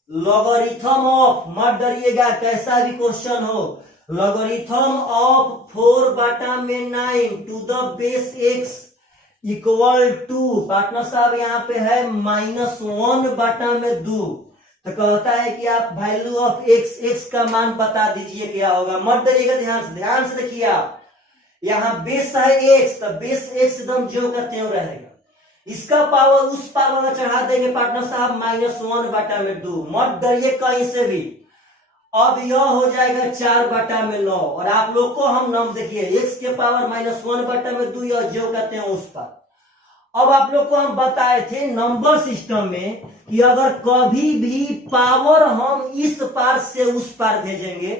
लॉगरिथम ऑफ, मत डरिएगा कैसा भी क्वेश्चन हो, logarithm of 4/9 to the base x equal to, partner साहब यहाँ पे है -1/2। तो कहता है कि आप वैल्यू ऑफ x का मान बता दीजिए क्या होगा। मत डरिएगा, ध्यान से देखिए। आप यहाँ बेस है x, तो बेस x एकदम जो का त्यों रहेगा। इसका पावर उस पावर में चढ़ा देंगे पार्टनर साहब -1/2। मत डरिए कहीं से भी। अब यह हो जाएगा 4/9। और आप लोग को हम नाम देखिए x के पावर -1/2 यह जो कहते हैं उस पर। अब आप लोग को हम बताए थे नंबर सिस्टम में कि अगर कभी भी पावर हम इस पार से उस पार भेजेंगे,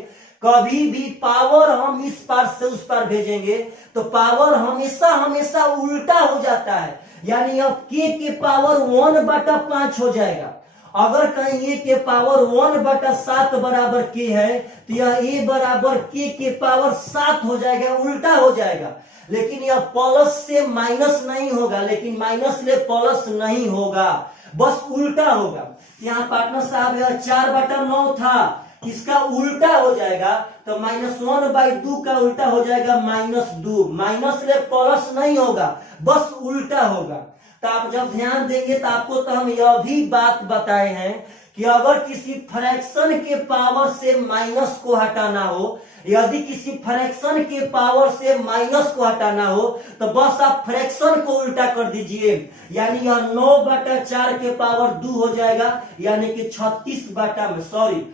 कभी भी पावर हम इस पार से उस पार भेजेंगे तो पावर हमेशा हमेशा उल्टा हो जाता है। यानी अब k के पावर 1/5 हो जाएगा। अगर कहीं a के पावर 1/7 बराबर k है तो यह a बराबर k के पावर 7 हो जाएगा, उल्टा हो जाएगा। लेकिन यह प्लस से माइनस नहीं होगा, लेकिन माइनस से प्लस नहीं होगा, बस उल्टा होगा। यहाँ पार्टनर साहब यह 4/9 था, इसका उल्टा हो जाएगा तो -1/2 का उल्टा हो जाएगा -2। माइनस से प्लस नहीं होगा, बस उल्टा होगा। तो आप जब ध्यान देंगे तो आपको तो हम यह भी बात बताए हैं कि अगर किसी फ्रैक्शन के पावर से माइनस को हटाना हो, यदि किसी फ्रैक्शन के पावर से माइनस को हटाना हो तो बस आप फ्रैक्शन को उल्टा कर दीजिए। यानी यह 9/4 के पावर 2 हो जाएगा, यानी कि 16/9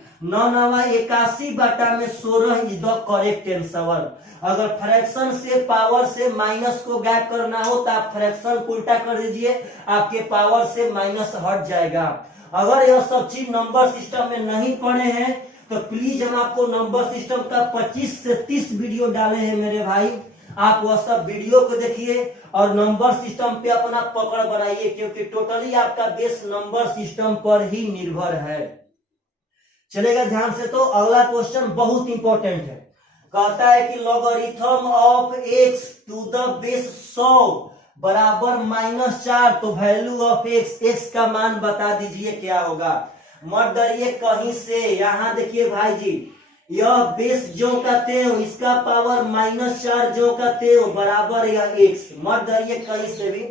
इज द करेक्ट आंसर। अगर फ्रैक्शन से पावर से माइनस को गायब करना हो तो आप फ्रैक्शन को उल्टा कर दीजिए, आपके पावर से माइनस हट जाएगा। अगर यह सब चीज नंबर सिस्टम में नहीं पढ़े हैं तो प्लीज हम आपको नंबर सिस्टम का 25 से 30 वीडियो डाले हैं मेरे भाई, आप वह सब वीडियो को देखिए और नंबर सिस्टम पे अपना पकड़ बनाइए, क्योंकि टोटली आपका बेस नंबर सिस्टम पर ही निर्भर है। चलेगा ध्यान से। तो अगला क्वेश्चन बहुत इंपॉर्टेंट है, कहता है कि logarithm of x to the base 100 बराबर -4, तो वैल्यू ऑफ x का मान बता दीजिए क्या होगा। मत डरिए कहीं से। यहाँ देखिए भाई जी, यह बेस जो कहते हो इसका पावर -4 जो कहते हो बराबर यह x। मत डरिए कहीं से भी।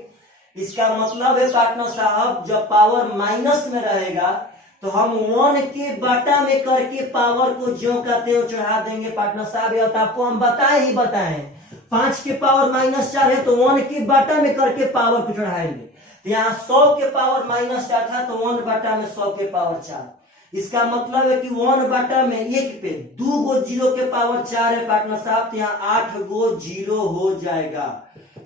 इसका मतलब है पार्टनर साहब जब पावर माइनस में रहेगा तो हम 1 के बटा में करके पावर को जो कहते हो चढ़ा देंगे पार्टनर साहब। यह तो आपको हम बताए 5 के पावर -4 है तो 1 के बटा में करके पावर को चढ़ाएंगे। यहाँ 100 के पावर -4 था तो 1 बटा में 100 के पावर 4। इसका मतलब है कि 1 बटा में 1 पे 2 गो 0 के पावर 4 है पार्टनर साहब, तो यहाँ 8 गो 0 हो जाएगा।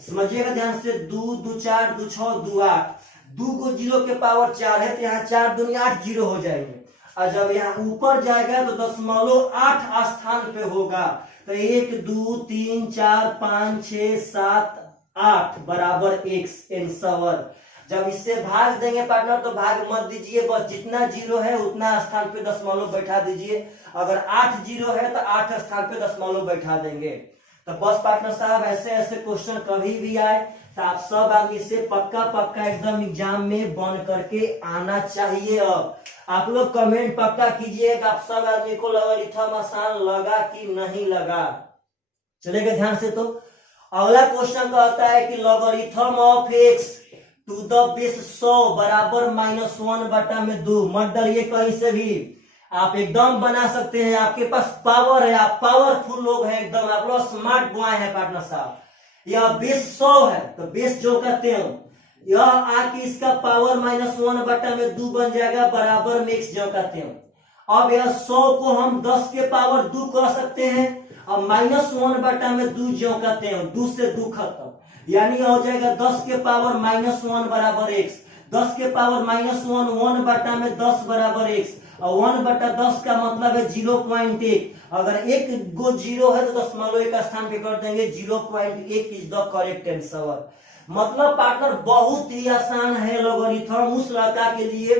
समझिएगा ध्यान से। 2 2 4 2 6 2 8, 2 गो 0 के पावर 4 है तो यहाँ 4 दूनी 8 0 हो जाएंगे। और जब यहाँ ऊपर जाएगा तो 0.8 स्थान पे होगा तो 1 2 3 4 5 6 7 8 बराबर x आंसर। जब इससे भाग देंगे पार्टनर तो भाग मत दीजिए, बस जितना 0 है उतना स्थान पे दशमलव बैठा दीजिए। अगर 8 0 है तो 8 स्थान पे दशमलव बैठा देंगे। तो बस पार्टनर साहब ऐसे ऐसे क्वेश्चन कभी भी आए तो आप सब आदमी से पक्का एकदम एग्जाम में बन करके आना चाहिए। अब आप लोग कमेंट पक्का कीजिएगा आप सब आदमी को लॉगरिथम आसान लगा कि नहीं लगा। चलेगा ध्यान से। तो अगला क्वेश्चन कहता है कि logarithm of x to the base 100 बराबर -1/2। मत डरिए कहीं से भी, आप एकदम बना सकते हैं। आपके पास पावर है, आप पावरफुल लोग हैं एकदम, आप लोग स्मार्ट बॉय हैं पार्टनर साहब। यह बेस 100 है तो बेस जो कहते हो यह आके इसका पावर -1/2 बन जाएगा बराबर में x जो कहते हो। अब यह 100 को हम 10 के पावर 2 कर सकते हैं और -1/2 जो कहते हो 2 से 2 खत्म, यानी यह हो जाएगा 10 के पावर -1 बराबर x। 10 के पावर -1 1 बटा में 10 बराबर x और 1/10 का मतलब है 0.1। अगर एक गो 0 है तो दशमलव एक स्थान पे कर देंगे, 0.1 इज द करेक्ट आंसर। मतलब पार्टनर बहुत ही आसान है लॉगरिथम उस लड़का के लिए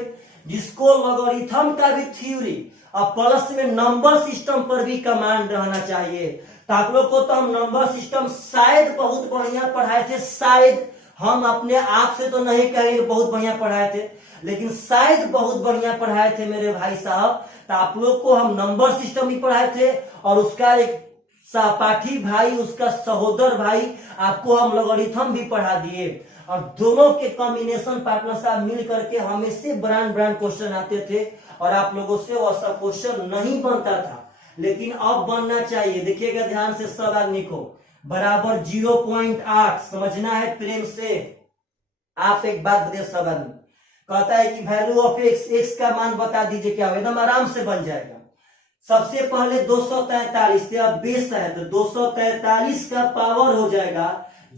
जिसको लॉगरिथम का भी थ्योरी और प्लस में नंबर सिस्टम पर भी कमांड रहना चाहिए। तो आप लोग को तो हम नंबर सिस्टम शायद बहुत बढ़िया पढ़ाए थे, शायद, हम अपने आप से तो नहीं कहेंगे बहुत बढ़िया पढ़ाए थे, लेकिन शायद बहुत बढ़िया पढ़ाए थे मेरे भाई साहब। तो आप लोग को हम नंबर सिस्टम भी पढ़ाए थे और उसका एक सहपाठी भाई, उसका सहोदर भाई, आपको हम लॉगरिथम भी पढ़ा दिए और दोनों के कॉम्बिनेशन पार्टनर साहब मिल करके हमें से ब्रांड क्वेश्चन आते थे और आप लोगों से वैसा क्वेश्चन नहीं बनता था, लेकिन अब बनना चाहिए। देखिएगा ध्यान से सब आदमी को, बराबर 0.8 समझना है प्रेम से। आप एक बात बताइए सब आदमी, कहता है कि वैल्यू ऑफ एक्स, एक्स का मान बता दीजिए क्या होगा, एकदम आराम से बन जाएगा। सबसे पहले 243 अब बेस है तो 243 का पावर हो जाएगा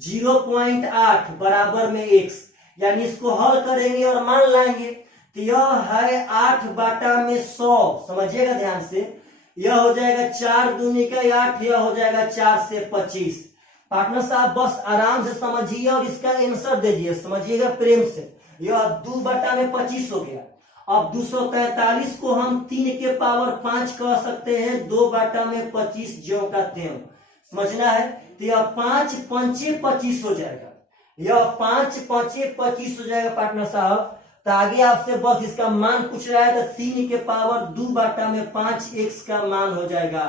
0.8 बराबर में x, यानी इसको हल करेंगे और मान लाएंगे तो यह है 8 बटा में 100, समझिएगा ध्यान से, यह हो जाएगा 4 दूनी का 8, यह हो जाएगा 4 से 25। पार्टनर साहब बस आराम से समझिए और इसका आंसर दीजिए, समझिएगा प्रेम से, यह 2 बटा में 25 हो गया। अब 243 को हम 3 के पावर 5 कह सकते हैं, 2 बटा में 25 ज्यों का त्यों, समझना है। तो यह 5 पंचे 25 हो जाएगा, यह 5 पंचे 25 हो जाएगा पार्टनर साहब। तो आगे आपसे बस इसका मान पूछ रहा है, तो 3 के पावर 2 बटा में 5 x का मान हो जाएगा।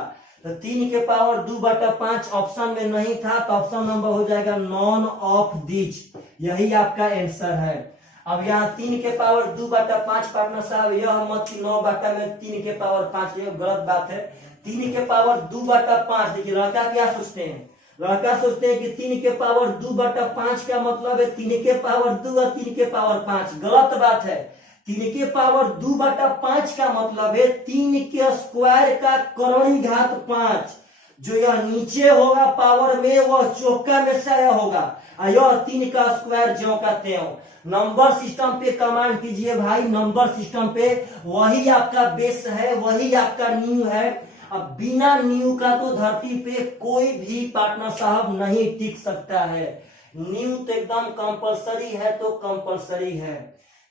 तो 3 के पावर 2 बटा 5 ऑप्शन में नहीं था, तो ऑप्शन नंबर हो जाएगा नॉन ऑफ दिस, यही आपका आंसर है। अब यहाँ 3 के पावर 2 बटा 5 पार्टनर साहब, यह मत 9 बटा में 3 के पावर 5, यह गलत बात है। 3 के पावर 2 बटा 5, देखिए लड़का क्या सोचते हैं, लड़का सोचते हैं कि 3 के पावर 2 बटा 5 का मतलब है 3 के पावर 2 और 3 के पावर 5, गलत बात है। 3 के पावर 2 बटा 5 का मतलब है 3 के स्क्वायर का करोड़ी घात 5, जो यह नीचे होगा पावर में वह चौका में से होगा, यह 3 का स्क्वायर ज्यों का त्यों। नंबर सिस्टम पे कमांड कीजिए भाई, नंबर सिस्टम पे, वही आपका बेस है, वही आपका नींव है। अब बिना नींव का तो धरती पे कोई भी पार्टनर साहब नहीं टिक सकता है, नींव तो एकदम कंपलसरी है, तो कंपलसरी है।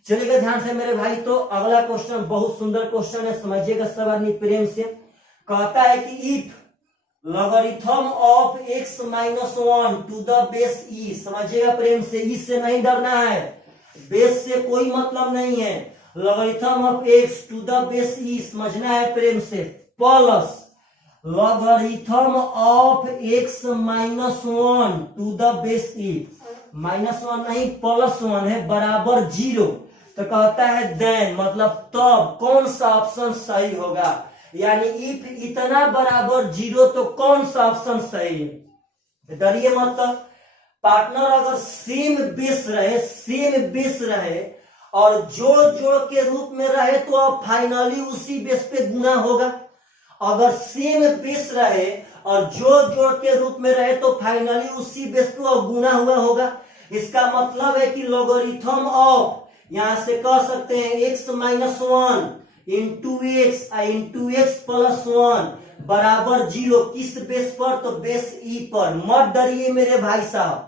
चलिएगा ध्यान से मेरे भाई, तो अगला क्वेश्चन बहुत सुंदर क्वेश्चन है, समझिएगा सब आदमी प्रेम से। कहता है कि if logarithm of x minus 1 to the base e, समझिएगा प्रेम से, ई से नहीं डरना है, बेस से कोई मतलब नहीं है। Logarithm of x to the base e समझना है प्रेम से, plus logarithm of x minus 1 to the base e, -1 नहीं +1 है, बराबर 0। तो कहता है देन, मतलब तब कौन सा ऑप्शन सही होगा, यानी इफ इतना बराबर 0 तो कौन सा ऑप्शन सही है। डरिए मतलब पार्टनर अगर सेम बेस रहे, सेम बेस रहे और जोड़ जोड़ के रूप में रहे तो अब फाइनली उसी बेस पे गुना होगा। अगर सेम बेस रहे और जोड़ जोड़ के रूप में रहे तो फाइनली उसी बेस पे गुना हुआ होगा। इसका मतलब है कि लॉगरिथम ऑफ, यहां से कह सकते हैं x minus 1 into x plus 1 बराबर 0, किस बेस पर, तो बेस ई पर। मत डरिए मेरे भाई साहब,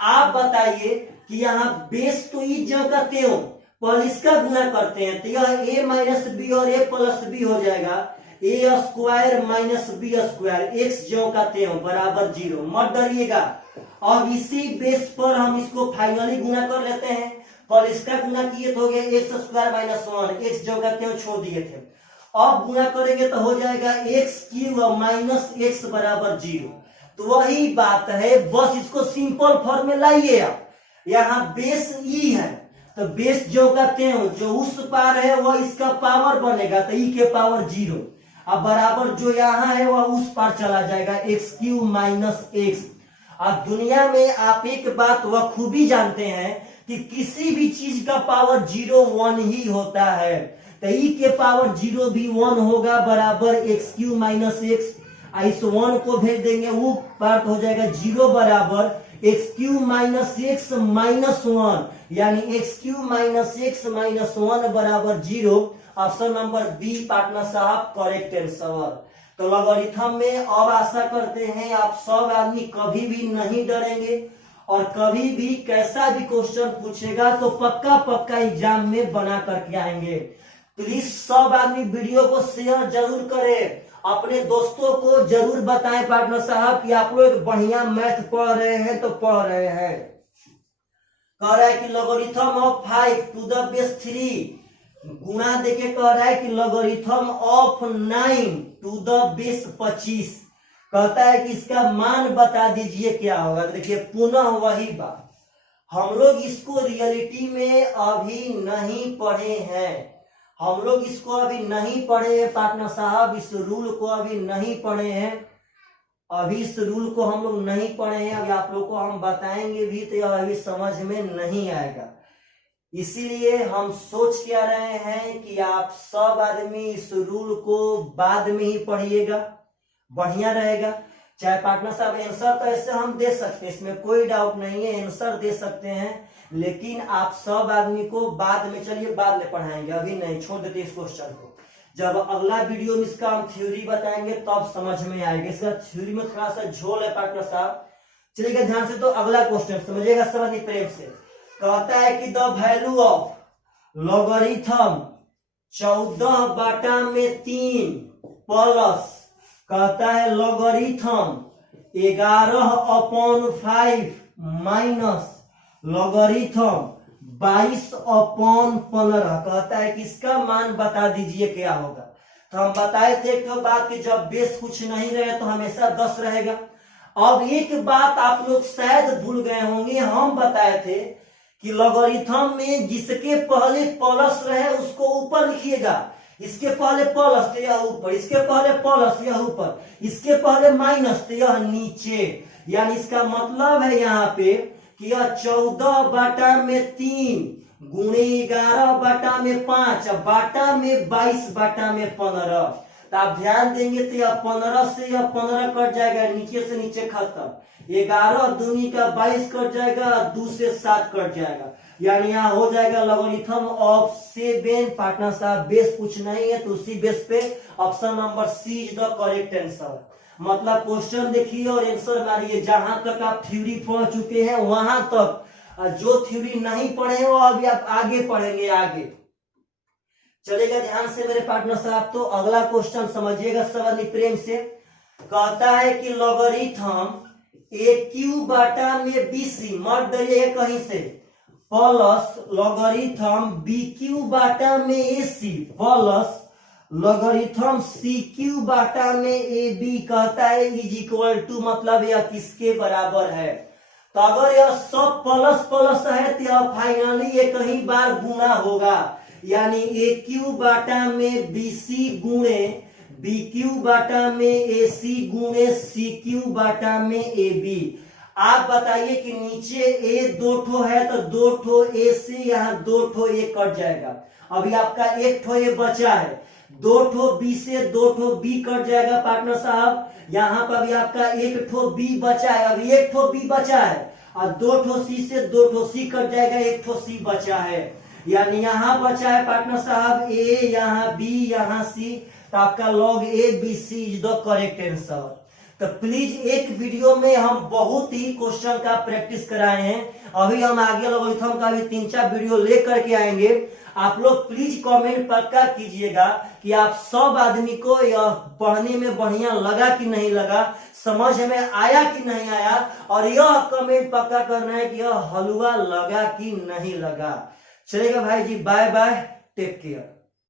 आप बताइए कि यहाँ बेस तो ई जो करते हो, पहले इसका गुना करते हैं तो यह a माइनस बी और a प्लस बी हो जाएगा, a square minus B square, x जो करते हो बराबर 0। मत डरिएगा, अब इसी बेस पर हम इसको फाइनली गुना कर लेते हैं। कल इसका गुना किए तो हो गया एक्स स्क्वायर माइनस 1, एक्स जो करते हो छोड़ दिए थे, अब गुना करेंगे तो हो जाएगा एक्स क्यूब माइनस एक्स बराबर 0। तो वही बात है, बस इसको सिंपल फॉर्म में लाइए आप। यहाँ बेस ई है तो बेस जो करते हो जो उस पार है वह इसका पावर बनेगा, तो ई के पावर 0, अब बराबर जो यहाँ है वह उस पार चला जाएगा, एक्स क्यूब माइनस एक्स। अब दुनिया में आप एक बात वह खूबी जानते हैं कि किसी भी चीज का पावर 0 1 ही होता है, तो ई के पावर 0 भी 1 होगा, बराबर एक्स क्यूब माइनस एक्स। इस 1 को भेज देंगे, वो पार्ट हो जाएगा 0 बराबर x cube minus x minus 1, यानी x cube minus x minus 1 बराबर 0। ऑप्शन नंबर बी पार्टनर साहब करेक्ट आंसर। तो लॉगरिथम में अब आशा करते हैं आप सब आदमी कभी भी नहीं डरेंगे, और कभी भी कैसा भी क्वेश्चन पूछेगा तो पक्का पक्का एग्जाम में बना करके आएंगे। प्लीज सब आदमी वीडियो को शेयर जरूर करें, अपने दोस्तों को जरूर बताएं पार्टनर साहब कि आप लोग बढ़िया मैथ पढ़ रहे हैं तो पढ़ रहे हैं। कह रहा है कि logarithm of 5 to the base 3 गुणा देके कह रहा है कि logarithm of 9 to the base 25, कहता है कि इसका मान बता दीजिए क्या होगा। देखिए पुनः वही बात, हम लोग इसको रियलिटी में अभी नहीं पढ़े हैं, हम लोग इसको अभी नहीं पढ़े हैं पार्टनर साहब, इस रूल को अभी नहीं पढ़े हैं। अभी इस रूल को हम लोग नहीं पढ़े हैं, अभी आप लोग को हम बताएंगे भी तो यह अभी समझ में नहीं आएगा। इसीलिए हम सोच क्या रहे हैं कि आप सब आदमी इस रूल को बाद में ही पढ़िएगा, बढ़िया रहेगा। चाहे पार्टनर साहब आंसर तो ऐसे हम दे सकते हैं, इसमें कोई डाउट नहीं है, आंसर दे सकते हैं, लेकिन आप सब आदमी को बाद में, चलिए बाद में पढ़ाएंगे, अभी नहीं, छोड़ देते इस क्वेश्चन को। जब अगला वीडियो में इसका हम थ्योरी बताएंगे तब समझ में आएगा। इसका थ्योरी में थोड़ा सा झोल है पार्टनर साहब, चलिएगा ध्यान से। तो अगला क्वेश्चन समझिएगा सब प्रेम से। कहता है कि the value of logarithm 14/3 plus कहता है लॉगरिथम 11/5 माइनस लॉगरिथम 22/15 कहता है कि इसका मान बता दीजिए क्या होगा। तो हम बताए थे एक बात कि जब बेस कुछ नहीं रहे तो हमेशा 10 रहेगा। अब एक बात आप लोग शायद भूल गए होंगे, हम बताए थे कि लॉगरिथम में जिसके पहले प्लस रहे उसको ऊपर लिखिएगा, इसके पहले प्लस तो यह ऊपर, इसके पहले प्लस यह ऊपर, इसके पहले माइनस तो यह नीचे। यानी इसका मतलब है यहाँ पे कि यह 14/3 गुणे 11/5 बाटा में 22/15। तो आप ध्यान देंगे तो यह 15 से यह 15 कट जाएगा, नीचे से नीचे खत्म। 11 दूनी का 22 कट जाएगा, 2 से 7 कट जाएगा। यानी यहाँ हो जाएगा लॉगरिथम ऑफ 7। पार्टनर साहब बेस कुछ नहीं है तो उसी बेस पे option number C is the correct answer. मतलब क्वेश्चन देखिए और आंसर मारिए। जहां तक आप थ्योरी पढ़ चुके हैं वहां तक, जो थ्योरी नहीं पढ़े वो अभी आप आगे पढ़ेंगे आगे। चलेगा ध्यान से मेरे पार्टनर साहब। तो अगला क्वेश्चन समझिएगा सब प्रेम से। कहता है कि लॉगरिथम AQ/BC मत डरिए कहीं से, plus logarithm BQ/AC plus logarithm CQ/AB कहता है इज इक्वल टू, मतलब यह किसके बराबर है। तो अगर यह सब प्लस प्लस है तो यह फाइनली ये कहीं बार गुना होगा। यानी AQ/BC गुणे BQ/AC गुणे CQ/AB। आप बताइए कि नीचे ए 2 ठो है तो 2 ठो ए से यहाँ 2 ठो ए कट जाएगा। अभी आपका 1 ठो ए बचा है, 2 ठो बी से 2 ठो बी कट जाएगा पार्टनर साहब। यहाँ पर भी आपका 1 ठो बी बचा है, अभी 1 ठो बी बचा है, और 2 ठो सी से 2 ठो सी कट जाएगा, 1 ठो सी बचा है। यानी यहाँ बचा है पार्टनर साहब ए, यहाँ बी, यहाँ सी। तो आपका log ABC is the correct answer. तो प्लीज एक वीडियो में हम बहुत ही क्वेश्चन का प्रैक्टिस कराए हैं, अभी हम आगे लॉगरिथम का भी 3-4 वीडियो लेकर के आएंगे। आप लोग प्लीज कमेंट पक्का कीजिएगा कि आप सब आदमी को यह पढ़ने में बढ़िया लगा कि नहीं लगा, समझ में आया कि नहीं आया, और यह कमेंट पक्का करना है कि यह हलवा लगा कि नहीं लगा। चलेगा भाई जी, बाय बाय, टेक केयर।